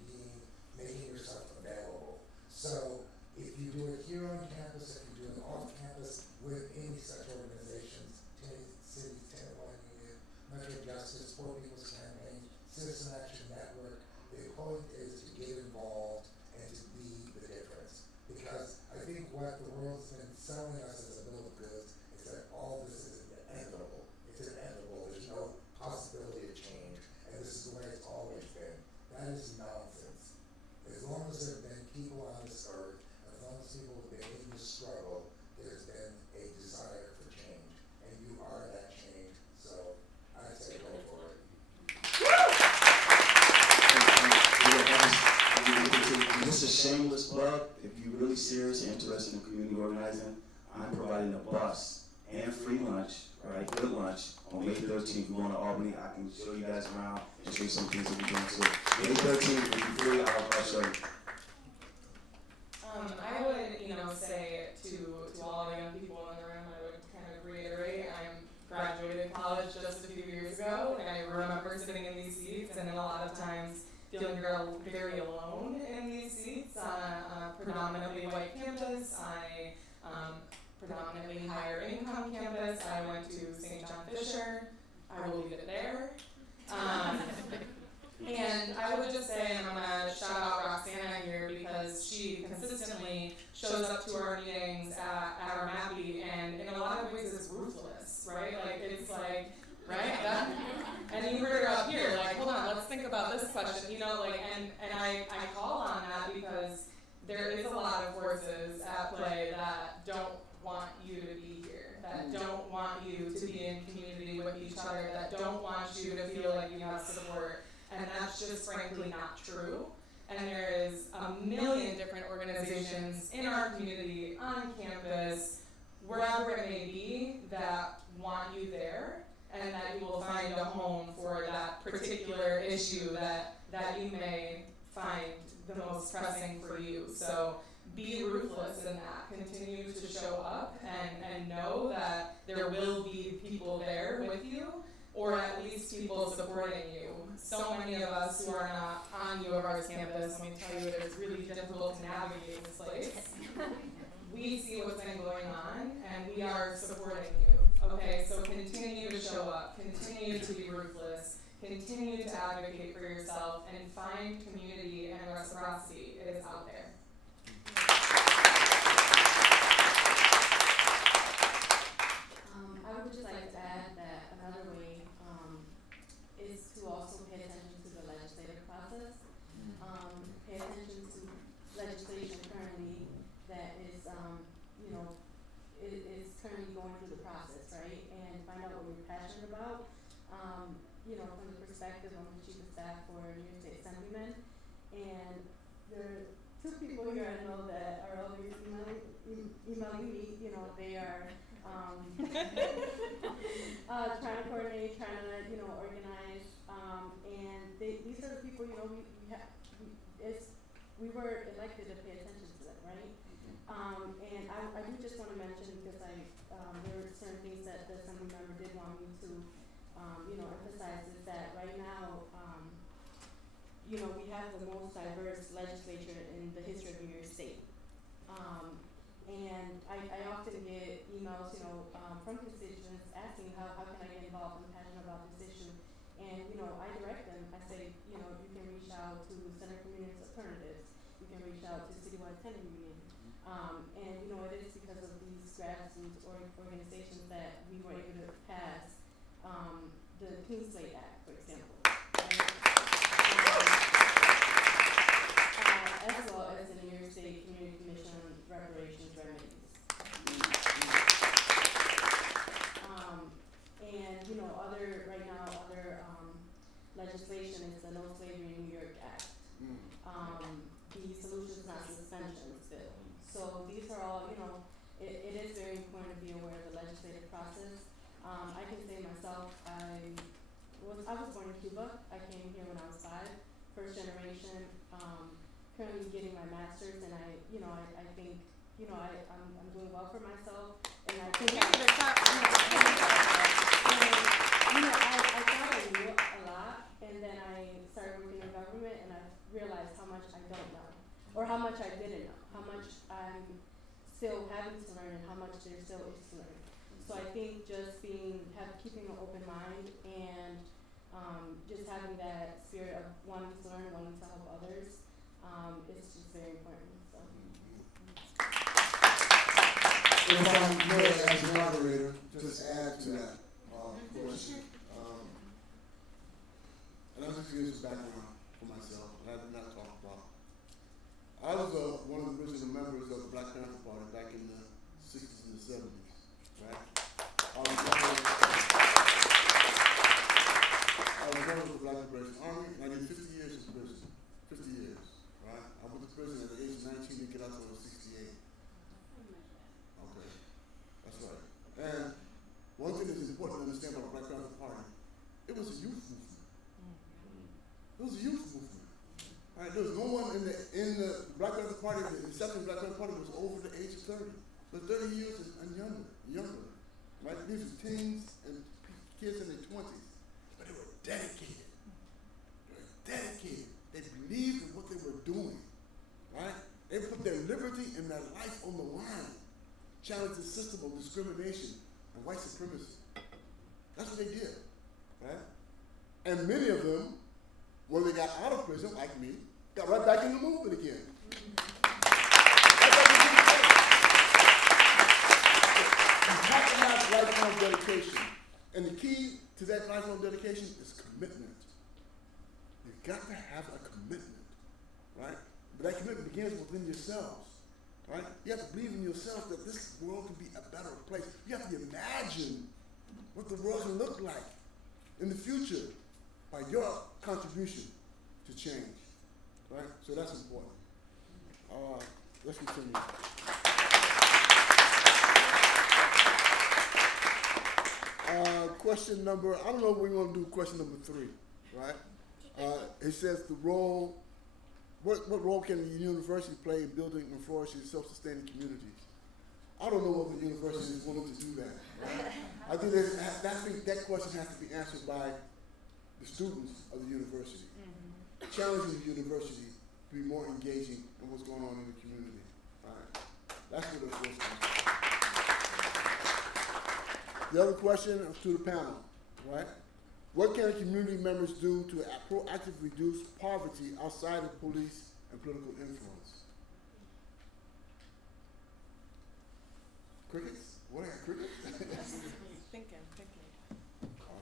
making yourself available. So if you do it here on campus, if you do it off campus with any such organizations, Cities, Tenant Union, Metro Justice, Poor People's Campaign, Citizen Action Network, the point is to get involved and to be the difference. Because I think what the world's been selling us as a bill of goods is that all this is inevitable. It's inevitable. There's no possibility of change. And this is the way it's always been. That is nonsense. As long as there have been people on this earth, as long as people have been in the struggle, there's been a desire for change. And you are that change. So I say go for it. Just a shameless plug, if you're really serious and interested in community organizing, I'm providing a bus and free lunch, right, good lunch, on May 13th. We're going to Albany. I can show you guys around and show you some things that we're doing. So May 13th, if you're free, I'll show you. I would, say to all the young people in the room, I would kind of reiterate, I graduated college just a few years ago, and I remember sitting in these seats, and then a lot of times feeling very alone in these seats on a predominantly white campus, predominantly higher income campus. I went to St. John Fisher. I will leave it there. And I would just say, and I'm going to shout out Roxana here because she consistently shows up to our meetings at our MAPI, and in a lot of ways it's ruthless, right? Right? And you heard her up here, hold on, let's think about this question, and I call on that because there is a lot of forces at play that don't want you to be here, that don't want you to be in community with each other, that don't want you to feel like you have support. And that's just frankly not true. And there is a million different organizations in our community, on campus, wherever it may be, that want you there, and that you will find a home for that particular issue that you may find the most pressing for you. So be ruthless in that. Continue to show up and know that there will be people there with you, or at least people supporting you. So many of us who are not on U of R's campus, let me tell you, it is really difficult to navigate this place. We see what's been going on, and we are supporting you. Okay, so continue to show up, continue to be ruthless, continue to advocate for yourself, and find community and reciprocity. It is out there. I would just like to add that another way is to also pay attention to the legislative process. Pay attention to legislation currently that is, is currently going through the process, right? And find out what you're passionate about. from the perspective of the chief of staff for New York State Assemblyman, and there are two people here I know that are always emailing me. They are trying to coordinate, trying to organize, and these are the people we were elected to pay attention to them, right? And I do just want to mention, because there were certain things that the assembly member did want me to emphasize, is that right now we have the most diverse legislature in the history of New York State. And I often get emails, from constituents asking how can I get involved and passionate about this issue. And, I direct them. I say, you can reach out to Center Community Alternatives. You can reach out to Citywide Tenant Union. And, it is because of these grassroots organizations that we were able to pass the Clean Slate Act, for example. As well as the New York State Community Commission on Reparations Remedies. And other legislation is the No Slavery in New York Act, the Solutions Not Suspensions bill. So these are all, it is very important to be aware of the legislative process. I can say myself, I was born in Cuba. I came here when I was 5, first generation. Currently getting my master's, and I think, I'm doing well for myself, and I think I thought I knew a lot, and then I started working in government, and I realized how much I don't know, or how much I didn't know, how much I'm still having to learn, and how much there still is to learn. So I think just keeping an open mind, and just having that spirit of wanting to learn, wanting to help others, it's just very important. So. If I may, as a moderator, just add to that question. And I'm just giving some background for myself, and I did not talk about. I was one of the original members of the Black Panther Party back in the 60s and the 70s, right? I was one of the Black Liberation Army, and I did 50 years in prison. 50 years, right? I went to prison at the age of 19 to get out when I was 68. Okay, that's right. And one thing that's important to understand about the Black Panther Party, it was a youth movement. It was a youth movement. All right, there was no one in the Black Panther Party, the inception of the Black Panther Party was over the age of 30. But 30 years and younger, right? These were teens and kids in their 20s. But they were dedicated. They believed in what they were doing, right? They put their liberty and their life on the line, challenged the system of discrimination and white supremacy. That's what they did, right? And many of them, when they got out of prison, like me, got right back in the movement again. You have to have lifelong dedication. And the key to that lifelong dedication is commitment. You've got to have a commitment, right? But that commitment begins within yourselves, right? You have to believe in yourself that this world can be a better place. You have to imagine what the world can look like in the future by your contribution to change, right? So that's important. Let's continue. Question number, I don't know if we're going to do question number 3, right? It says the role, what role can the university play in building and flourishing self-sustaining communities? I don't know if the university is willing to do that, right? I think that question has to be answered by the students of the university. Challenging the university to be more engaging in what's going on in the community. All right. That's what it was. The other question to the panel, right? What can community members do to proactively reduce poverty outside of police and political influence? Crickets? What are crickets? Thinking. All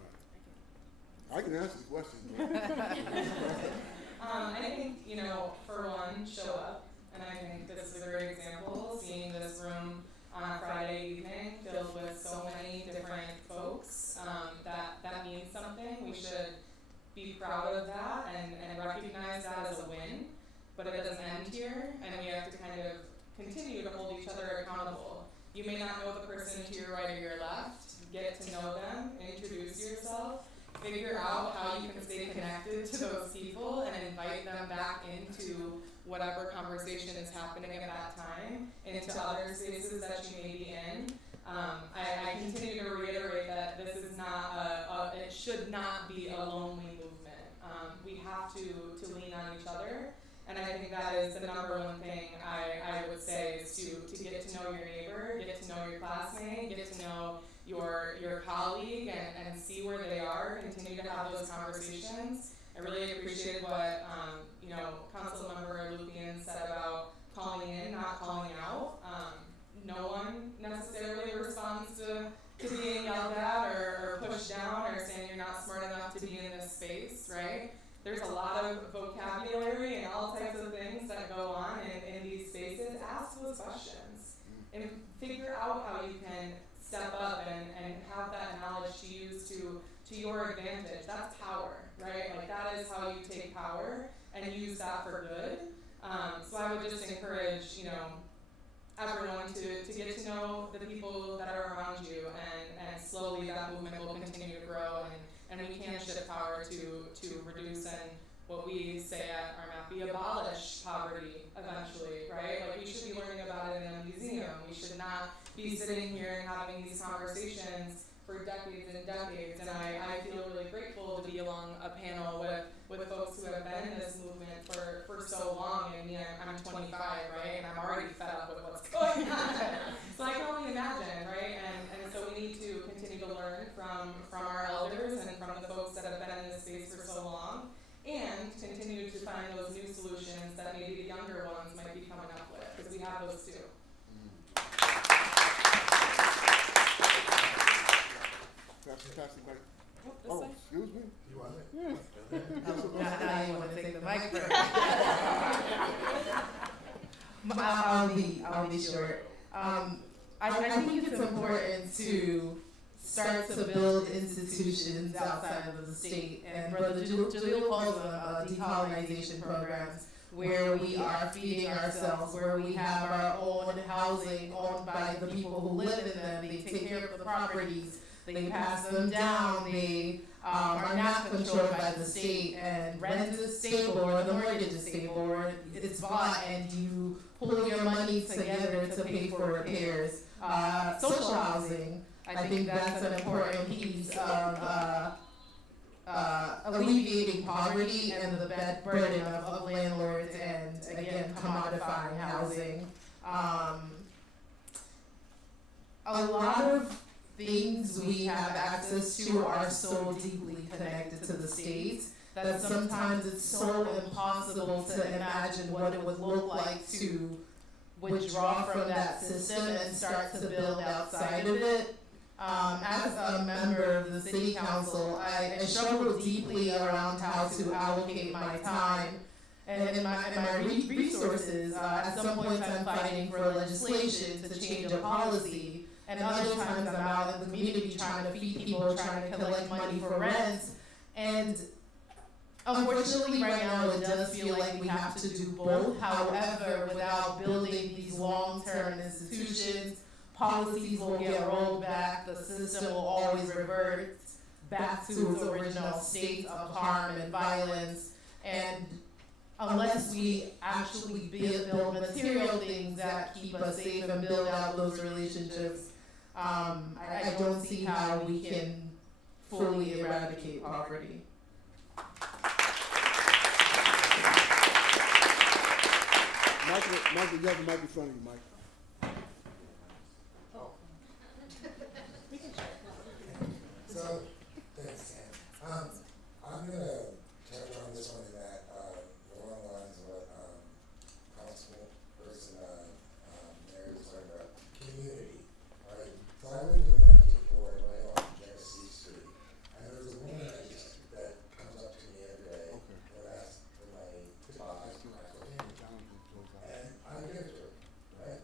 right. I can answer the question. I think, for one, show up. And I think this is a great example, seeing this room on a Friday evening filled with so many different folks. That means something. We should proud of that and recognize that as a win, but it doesn't end here, and we have to kind of continue to hold each other accountable. You may not know the person to your right or your left. Get to know them, introduce yourself, figure out how you can stay connected to those people and invite them back into whatever conversation is happening at that time, into other spaces that you may be in. I continue to reiterate that this is not it should not be a lonely movement. We have to lean on each other. And I think that is the number one thing I would say is to get to know your neighbor, get to know your classmate, get to know your colleague and see where they are, continue to have those conversations. I really appreciated what Council Member Lupian said about calling in, not calling out. No one necessarily responds to being yelled at or pushed down or saying you're not smart enough to be in this space, right? There's a lot of vocabulary and all types of things that go on in these spaces. Ask those questions and figure out how you can step up and have that knowledge to use to your advantage. That's power, right? Like that is how you take power and use that for good. So I would just encourage, everyone to get to know the people that are around you, and slowly that movement will continue to grow, and we can shift power to reduce and what we say at our map, we abolish poverty eventually, right? Like we should be learning about it in a museum. We should not be sitting here and having these conversations for decades and decades. And I feel really grateful to be along a panel with folks who have been in this movement for so long. I mean, I'm 25, right? And I'm already fed up with what's going on. So I can only imagine, right? And so we need to continue to learn from our elders and from the folks that have been in this space for so long, and continue to find those new solutions that maybe the younger ones might be coming up with, because we have those too. Oh, excuse me. You want it? Yeah. Now you want to take the mic first. I'll be short. I think it's important to start to build institutions outside of the state, and Brother Jaleel calls them decolonization programs, where we are feeding ourselves, where we have our own housing owned by the people who live in them. They take care of the properties, they pass them down, they are not controlled by the state, and rent is stable or the mortgage is stable or it's bought, and you pull your money together to pay for repairs. Social housing, I think that's an important piece of alleviating poverty and the burden of landlords, and again, commodifying housing. A lot of things we have access to are so deeply connected to the state that sometimes it's so impossible to imagine what it would look like to withdraw from that system and start to build outside of it. As a member of the city council, I struggle deeply around how to allocate my time and my resources. At some points I'm fighting for legislation to change a policy, and other times I'm out in the community trying to feed people, trying to collect money for rent. And unfortunately right now it does feel like we have to do both. However, without building these long-term institutions, policies will get rolled back, the system will always revert back to its original state of harm and violence. And unless we actually build material things that keep us safe and build out those relationships, I don't see how we can fully eradicate poverty. Michael, you have the mic in front of you, Mike. So, thanks, Sam. I'm going to touch on this one that along the lines of what Councilperson Mary was talking about, community, right? So I went to the 19th ward right off Genesee Street, and there's a woman that comes up to me every day and asks for my and I give it to her, right?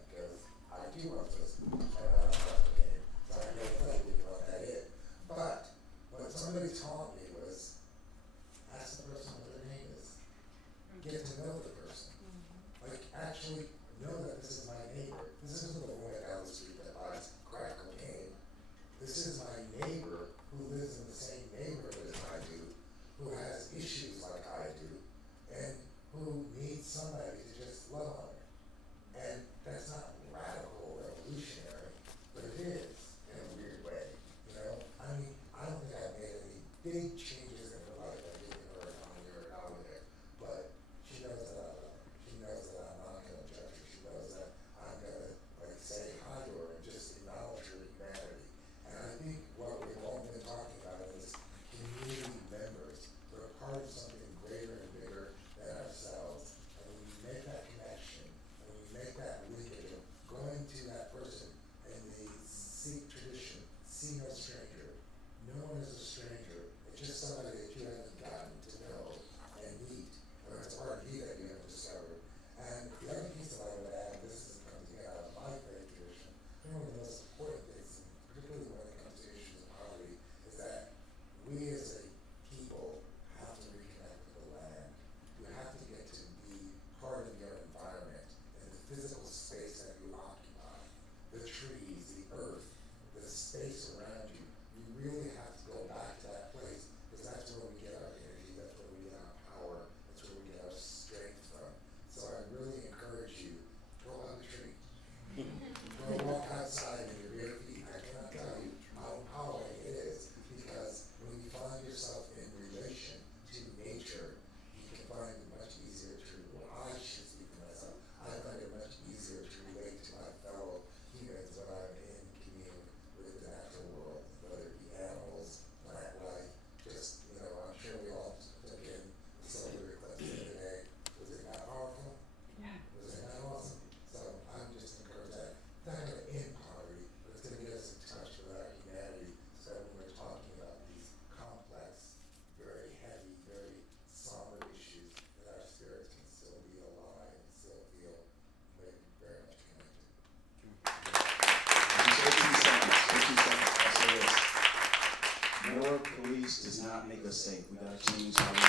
not make us safe. We gotta change how we do it.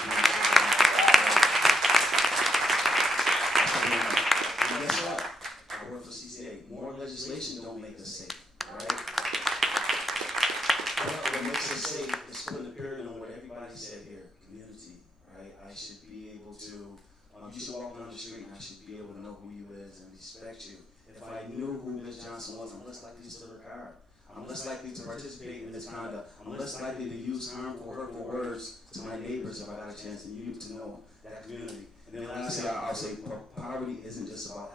And guess what? I work for CCA. More legislation don't make us safe, right? What makes us safe is putting a period on what everybody said here, community, right? I should be able to, you should walk down the street and I should be able to know who you is and respect you. If I knew who Ms. Johnson was, I'm less likely to steal her car. I'm less likely to participate in this conduct. I'm less likely to use harmful, hurtful words to my neighbors if I got a chance and you to know that community. And then lastly, I'll say poverty isn't just about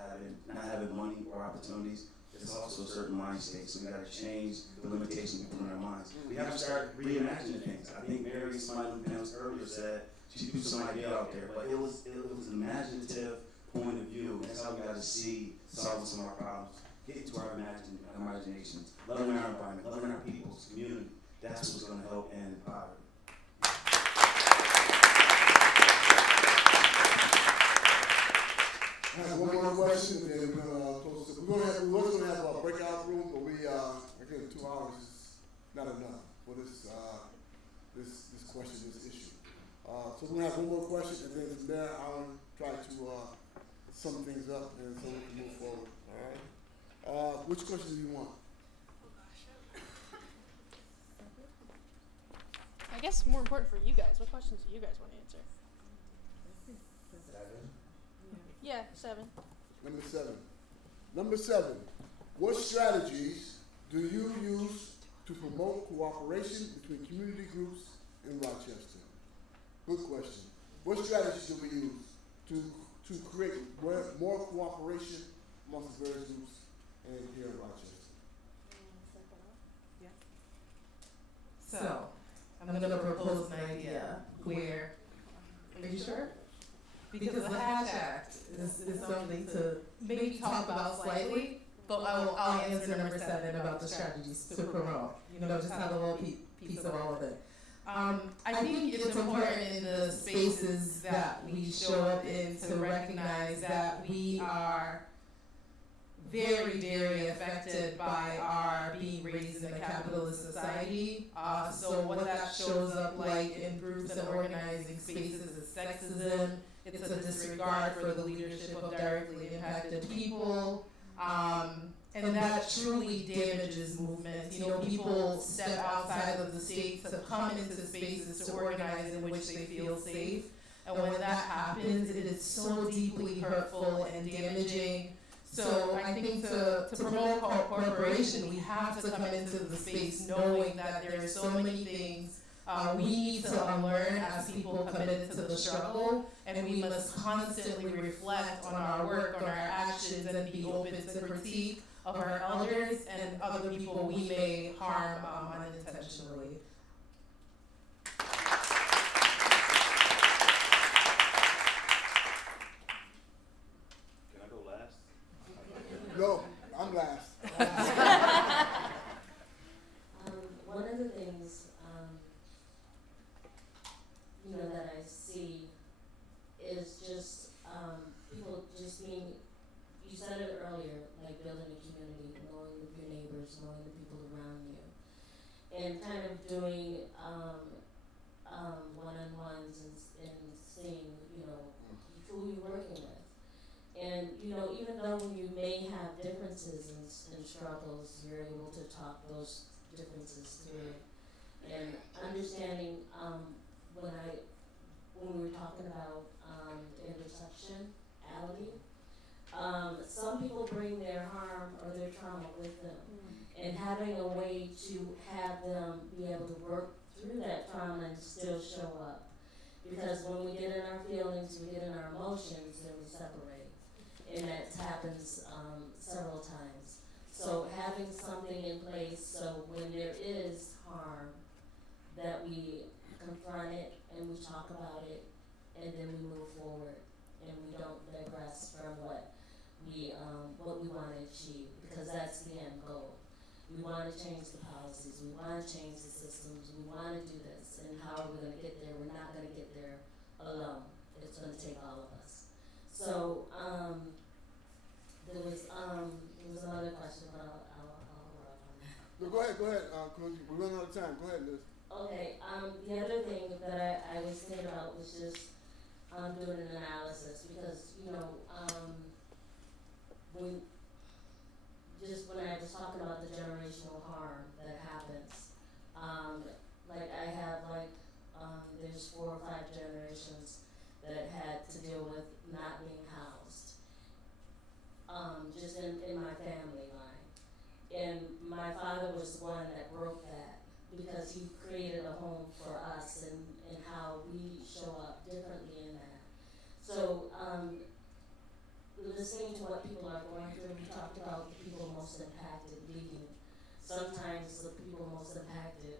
not having money or opportunities. It's also a certain mind state, so we got to change the limitations we put in our minds. We have to start reimagining things. I think Mary Smiley Pence earlier said she threw some idea out there, but it was an imaginative point of view. That's how we got to see solving some of our problems. Get to our imaginations, loving our environment, loving our people's community. That's what's going to help end poverty. I have one more question, and then we're going to close it. We was going to have a breakout room, but again, 2 hours is not enough for this question, this issue. So we're going to have one more question, and then from there, I'll try to sum things up, and so we can move forward. All right. Which question do you want? I guess more important for you guys. What questions do you guys want to answer? 7. Yeah, 7. Number 7. What strategies do you use to promote cooperation between community groups in Rochester? Good question. What strategies do we use to create more cooperation amongst the various groups here in Rochester? So, I'm going to propose an idea where, are you sure? Because the Hatch Act is something to maybe talk about slightly, but I'll answer number 7 about the strategies to promote. Just have a little piece of all of it. I think it's important in the spaces that we show up in to recognize that we are very, very affected by our being raised in a capitalist society. So what that shows up like in groups and organizing spaces is sexism. It's a disregard for the leadership of directly impacted people. And that truly damages movements. People step outside of the state to come into spaces to organize in which they feel safe. And when that happens, it is so deeply hurtful and damaging. So I think to promote cooperation, we have to come into the space knowing that there are so many things we need to unlearn as people committed to the struggle, and we must constantly reflect on our work, on our actions, and be open to critique of our elders and other people we may harm unintentionally. Can I go last? No, I'm last. One of the things that I see is just people just being, you said it earlier, like building a community, knowing your neighbors, knowing the people around you, and kind of doing one-on-ones and seeing, who you're working with. And, even though you may have differences and struggles, you're able to talk those differences through. And understanding when we were talking about intersectionality, some people bring their harm or their trauma with them. And having a way to have them be able to work through that trauma and still show up. Because when we get in our feelings, we get in our emotions, then we separate. And that happens several times. So having something in place so when there is harm, that we confront it and we talk about it, and then we move forward, and we don't digress from what we want to achieve, because that's the end goal. We want to change the policies, we want to change the systems, we want to do this, and how are we going to get there? We're not going to get there alone. It's going to take all of us. So there was another question, but I'll wrap on that. No, go ahead. We're running out of time. Go ahead, Liz. Okay, the other thing that I was thinking about was just doing an analysis because, you know, when I was talking about the generational harm that happens, like I have there's 4 or 5 generations that had to deal with not being housed, just in my family line. And my father was the one that broke that because he created a home for us and how we show up differently in that. So, listening to what people are going through, we talked about the people most impacted leaving. Sometimes the people most impacted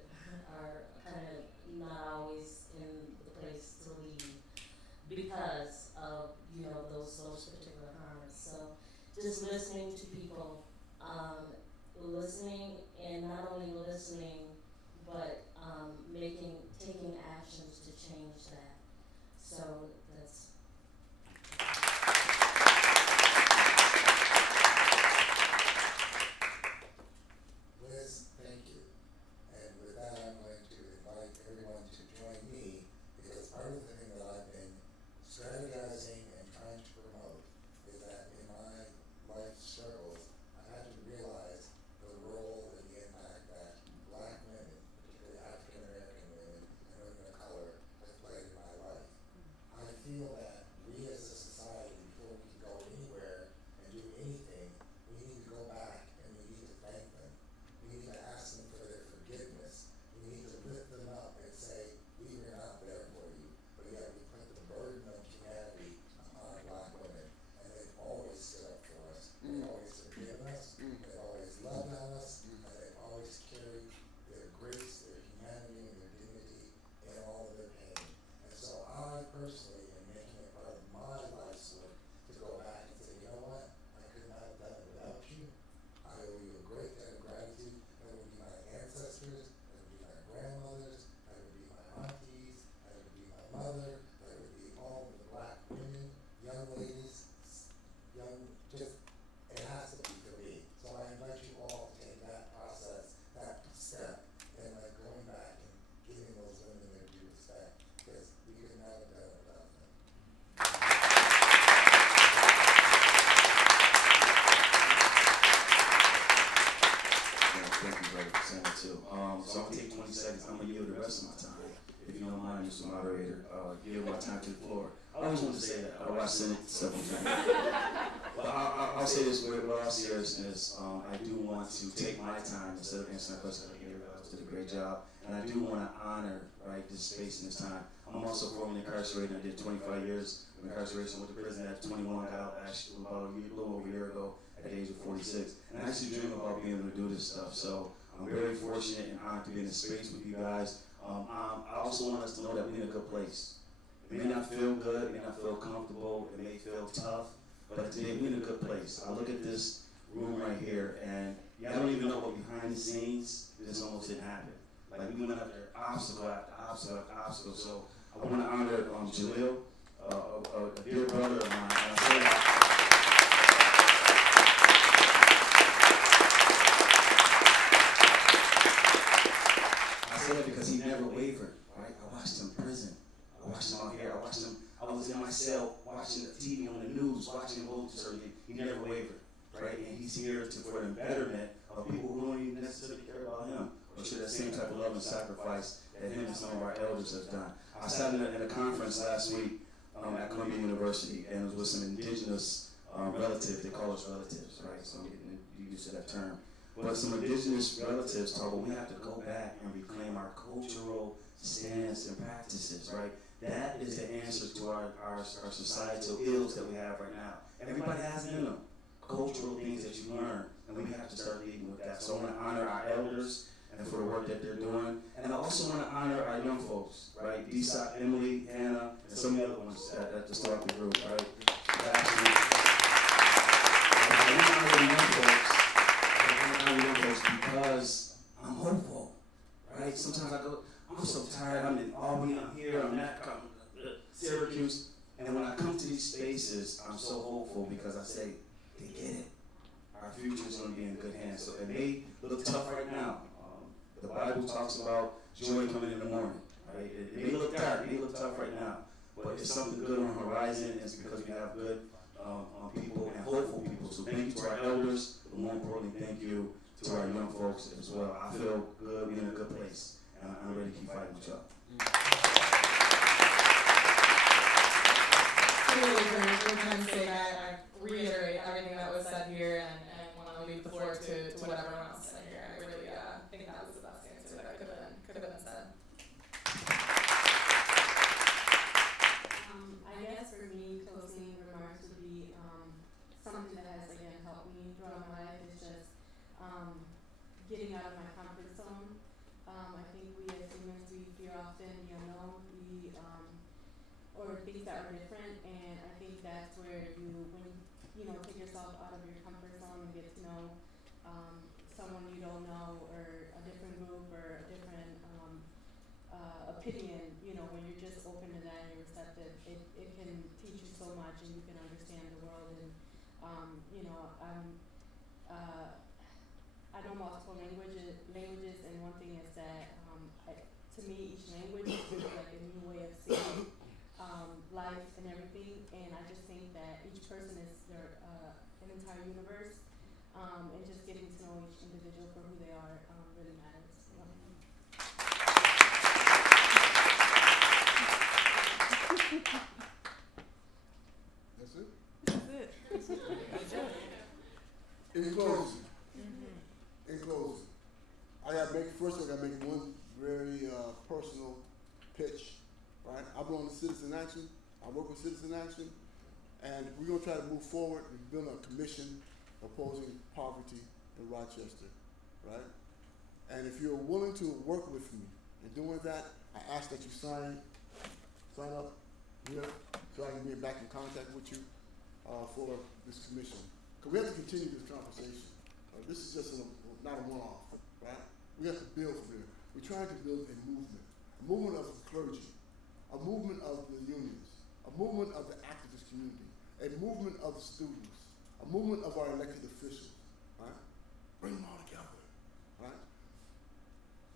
are kind of not always in the place to leave because of, you know, those particular harms. So just listening to people, listening and not only listening, but taking actions to change that. So that's. Liz, thank you. And with that, I'm going to invite everyone to join me because part of the thing that I've been strategizing and trying to promote is that in my life struggles, I had to realize the role and the impact that Black women, particularly African American women and women of color, have played in my life. I feel that we as a society, before we can go anywhere and do anything, we need to go back and we need to thank them. We need to ask them for their forgiveness. We need to lift them up and say, we were not there for you, but yet we put the burden of humanity upon Black women, and they've always stood up for us. They've always forgiven us, they've always loved on us, and they've always carried their grace, their humanity, and their dignity in all of their pain. And so I personally am making it part of my life's work to go back and say, you know what, I could not have done it without you. I owe you a great debt of gratitude. That would be my ancestors, that would be my grandmothers, that would be my aunties, that would be my mother, that would be all of the Black women, young ladies, it has to be for me. So I invite you all to take that process, that step, and going back and giving those women their due respect, because we could not have done it without them. Thank you, brother, for saying that too. So I'm gonna take 20 seconds. I'm gonna yield the rest of my time. If you don't mind, Mr. Moderator, yield my time to the floor. I always want to say that. I watched Senate several times. But I'll say this with all seriousness. I do want to take my time instead of answering that question. Everybody else did a great job, and I do want to honor this space and this time. I'm also formerly incarcerated. I did 25 years of incarceration. Went to prison at 21. Got out actually about a little over a year ago at the age of 46. And I actually dream about being able to do this stuff. So I'm very fortunate and honored to be in this space with you guys. I also want us to know that we're in a good place. It may not feel good, it may not feel comfortable, it may feel tough, but today we're in a good place. I look at this room right here, and y'all don't even know what behind the scenes, this almost didn't happen. Like we went after obstacle after obstacle after obstacle. So I want to honor Jalil, a dear brother of mine. And I say that because he never wavered, right? I watched him in prison. I watched him out here. I was in my cell watching the TV on the news, watching him hold certain. He never wavered, right? And he's here for the betterment of people who don't even necessarily care about him or show that same type of love and sacrifice that him and some of our elders have done. I sat in a conference last week at Columbia University, and it was with some indigenous relatives. They call us relatives, right? So I'm getting used to that term. But some indigenous relatives talk about we have to go back and reclaim our cultural stance and practices, right? That is the answer to our societal ills that we have right now. Everybody has it in them. Cultural things that you learn, and we have to start leading with that. So I want to honor our elders and for the work that they're doing. And I also want to honor our young folks, right? Deesak, Emily, Hannah, and some of the other ones at the start of the group, right? Actually, I want to honor the young folks because I'm hopeful, right? Sometimes I go, I'm so tired, I'm in Albany, I'm here, I'm at Syracuse, and when I come to these spaces, I'm so hopeful because I say, they get it. Our future is going to be in good hands. So it may look tough right now. The Bible talks about joy coming in the morning, right? It may look dark, it may look tough right now, but it's something good on the horizon. It's because we have good people and hopeful people. So thank you to our elders, but more importantly, thank you to our young folks as well. I feel good, we're in a good place, and I'm ready to keep fighting with y'all. For time's sake, I reiterate everything that was said here and want to leave the floor to what everyone else said here. I really think that was the best answer that could have been said. I guess for me, closing remarks would be something that has again helped me throughout my life is just getting out of my comfort zone. I think we as humans, we fear often the unknown, or things that are different, and I think that's where when you take yourself out of your comfort zone and get to know someone you don't know, or a different group, or a different opinion, when you're just open to that and you're receptive, it can teach you so much, and you can understand the world. And I know multiple languages, and one thing is that to me, each language is really like a new way of seeing life and everything, and I just think that each person is an entire universe, and just getting to know each individual for who they are really matters. That's it? That's it. In closing, I gotta make one very personal pitch. Right? I belong to Citizen Action. I work with Citizen Action, and we're gonna try to move forward and build a commission opposing poverty in Rochester, right? And if you're willing to work with me in doing that, I ask that you sign up here so I can be back in contact with you for this commission. Because we have to continue this conversation. This is just not a one-off, right? We have to build from here. We're trying to build a movement of the clergy, a movement of the unions, a movement of the activist community, a movement of the students, a movement of our elected officials, right? Bring them all together, right?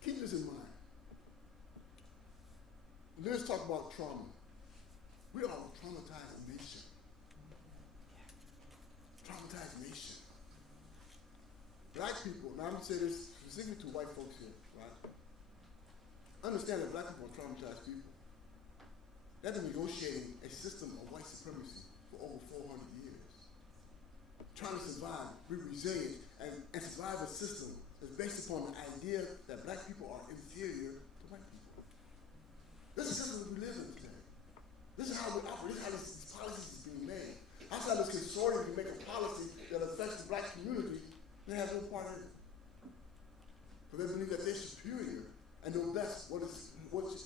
Keep this in mind. Let's talk about trauma. We are a traumatized nation. Traumatized nation. Black people, now I'm going to say this specifically to white folks here, right? Understand that black people are traumatized people. They've been negotiating a system of white supremacy for over 400 years. Trying to survive, be resilient, and survive a system that's based upon the idea that black people are inferior to white people. This is the system we live in today. This is how we operate. This is how this policy is being made. Outside this consortium can make a policy that affects the black community, they have no part in it. Because they believe that they're superior and know best what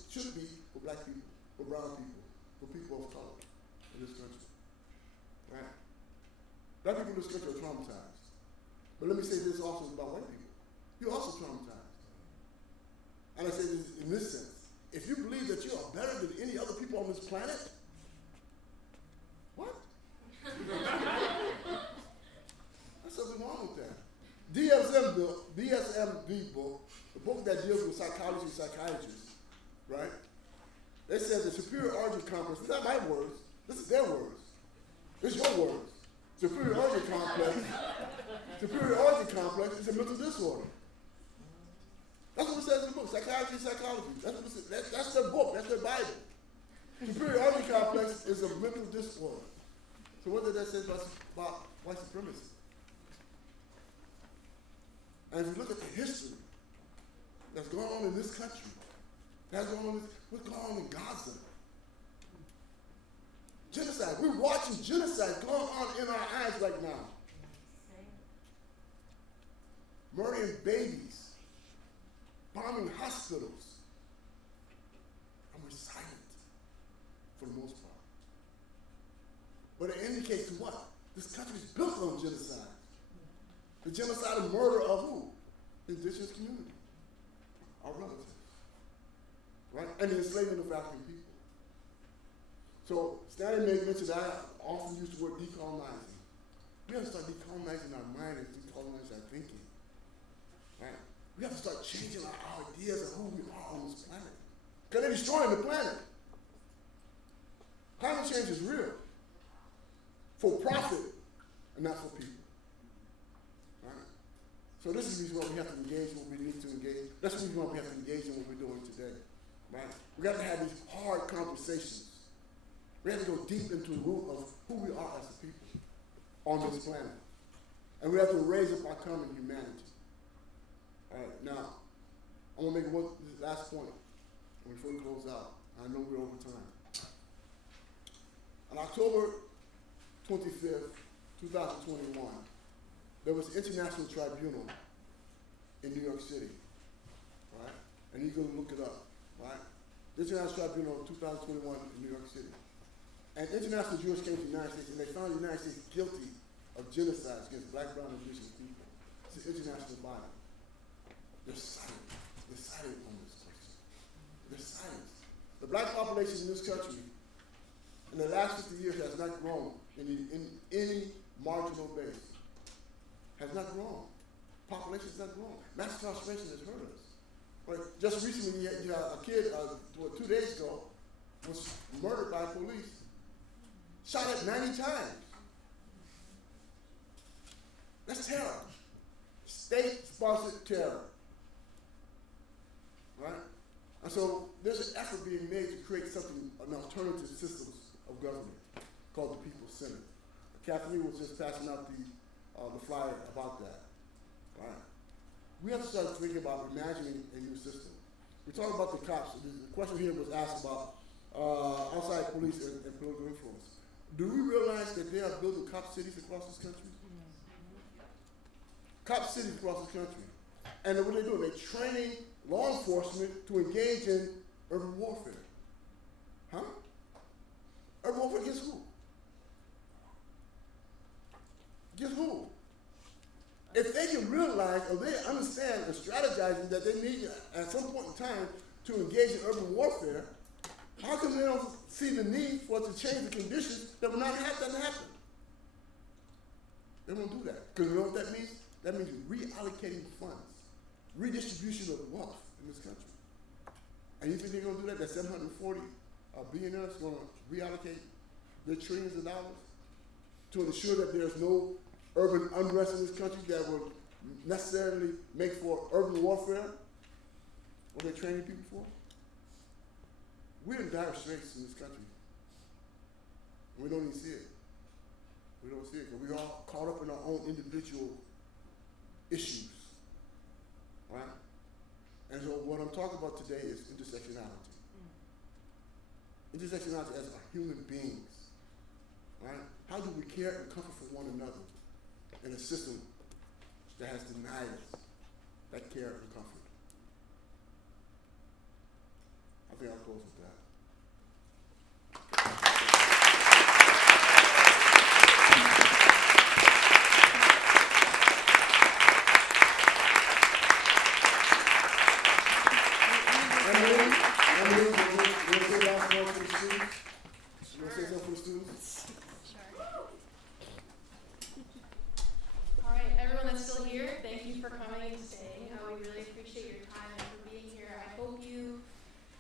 should be for black people, for brown people, for people of color in this country. Right? Black people in this country are traumatized. But let me say this also about white people. You're also traumatized. And I say this in this sense. If you believe that you are better than any other people on this planet, what? There's something wrong with that. DSM-V book, the book that deals with psychology and psychiatrists, right? They said the superiority complex, it's not my words, this is their words. It's your words. Superiority complex is a mental disorder. That's what it says in the book, psychiatry and psychology. That's what it says. That's their book, that's their Bible. Superiority complex is a mental disorder. So what did that say about white supremacy? And if you look at the history that's going on in this country, what's going on in Gaza? Genocide. We're watching genocide going on in our eyes right now. Murdering babies. Bombing hospitals. And we're silent for the most part. But it indicates to what? This country is built on genocide. The genocide and murder of who? The indigenous community. Our relatives. Right? And the enslavement of African people. So Stanley made mention that I often use the word decolonizing. We have to start decolonizing our mind and decolonizing our thinking. Right? We have to start changing our ideas of who we are on this planet. Because they're destroying the planet. Climate change is real. For profit and not for people. Right? So this is the reason why we have to engage what we need to engage. That's the reason why we have to engage in what we're doing today. Right? We got to have these hard conversations. We have to go deep into the root of who we are as a people on this planet. And we have to raise up our common humanity. All right, now, I'm going to make one last point before we close out. I know we're over time. On October 25th, 2021, there was an international tribunal in New York City, right? And you can look it up, right? The International Tribunal of 2021 in New York City. And international jurors came to the United States and they found the United States guilty of genocide against black, brown, and indigenous people. It's an international body. They're silent. They're silent on this question. They're silent. The black population in this country in the last 50 years has not grown in any marginal base. Has not grown. Population has not grown. Mass incarceration has hurt us. Right? Just recently, you had a kid, 2 days ago, was murdered by police, shot at 90 times. That's terror. State-sponsored terror. Right? And so there's an effort being made to create something, an alternative system of government called the People's Senate. Kathleen was just passing out the flyer about that. Right? We have to start thinking about imagining a new system. We talk about the cops. The question here was asked about outside police and political influence. Do we realize that they are building cop cities across this country? Cop cities across this country. And what are they doing? They're training law enforcement to engage in urban warfare. Huh? Urban warfare against who? Against who? If they can realize or they understand and strategizing that they need at some point in time to engage in urban warfare, how come they don't see the need for it to change the conditions that will not have that happen? They won't do that. Because you know what that means? That means reallocating funds, redistribution of wealth in this country. And you think they're going to do that? That 740 billionaires going to reallocate their trillions of dollars to ensure that there's no urban unrest in this country that will necessarily make for urban warfare? What they're training people for? We're in dire straits in this country. We don't even see it. We don't see it because we're all caught up in our own individual issues. Right? And so what I'm talking about today is intersectionality. Intersectionality as human beings. Right? How do we care and comfort for one another in a system that has denied us that care and comfort? I think I'll close with that.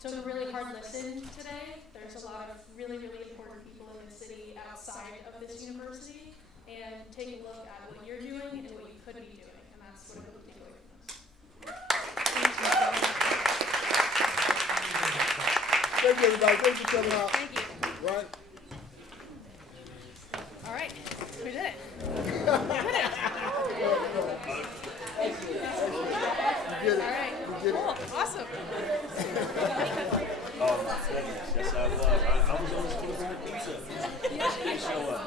took a really hard listen today. There's a lot of really, really important people in the city outside of this university, and take a look at what you're doing and what you could be doing, and that's what I hope to take away from this. Thank you, everybody. Thank you for coming out. Thank you. Right? All right, we did it. We did it. All right. Cool. Awesome. Oh my goodness, yes I was. I was only supposed to get pizza. I didn't show up.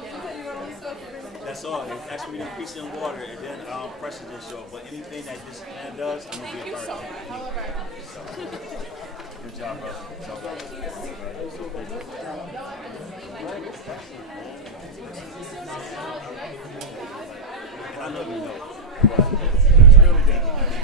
That's all. They asked me to pizza and water, and then Preston didn't show up. But anything that this man does, I'm gonna be a part of it. All of our Good job, brother. Good job, brother. So good. I know you know. Really good.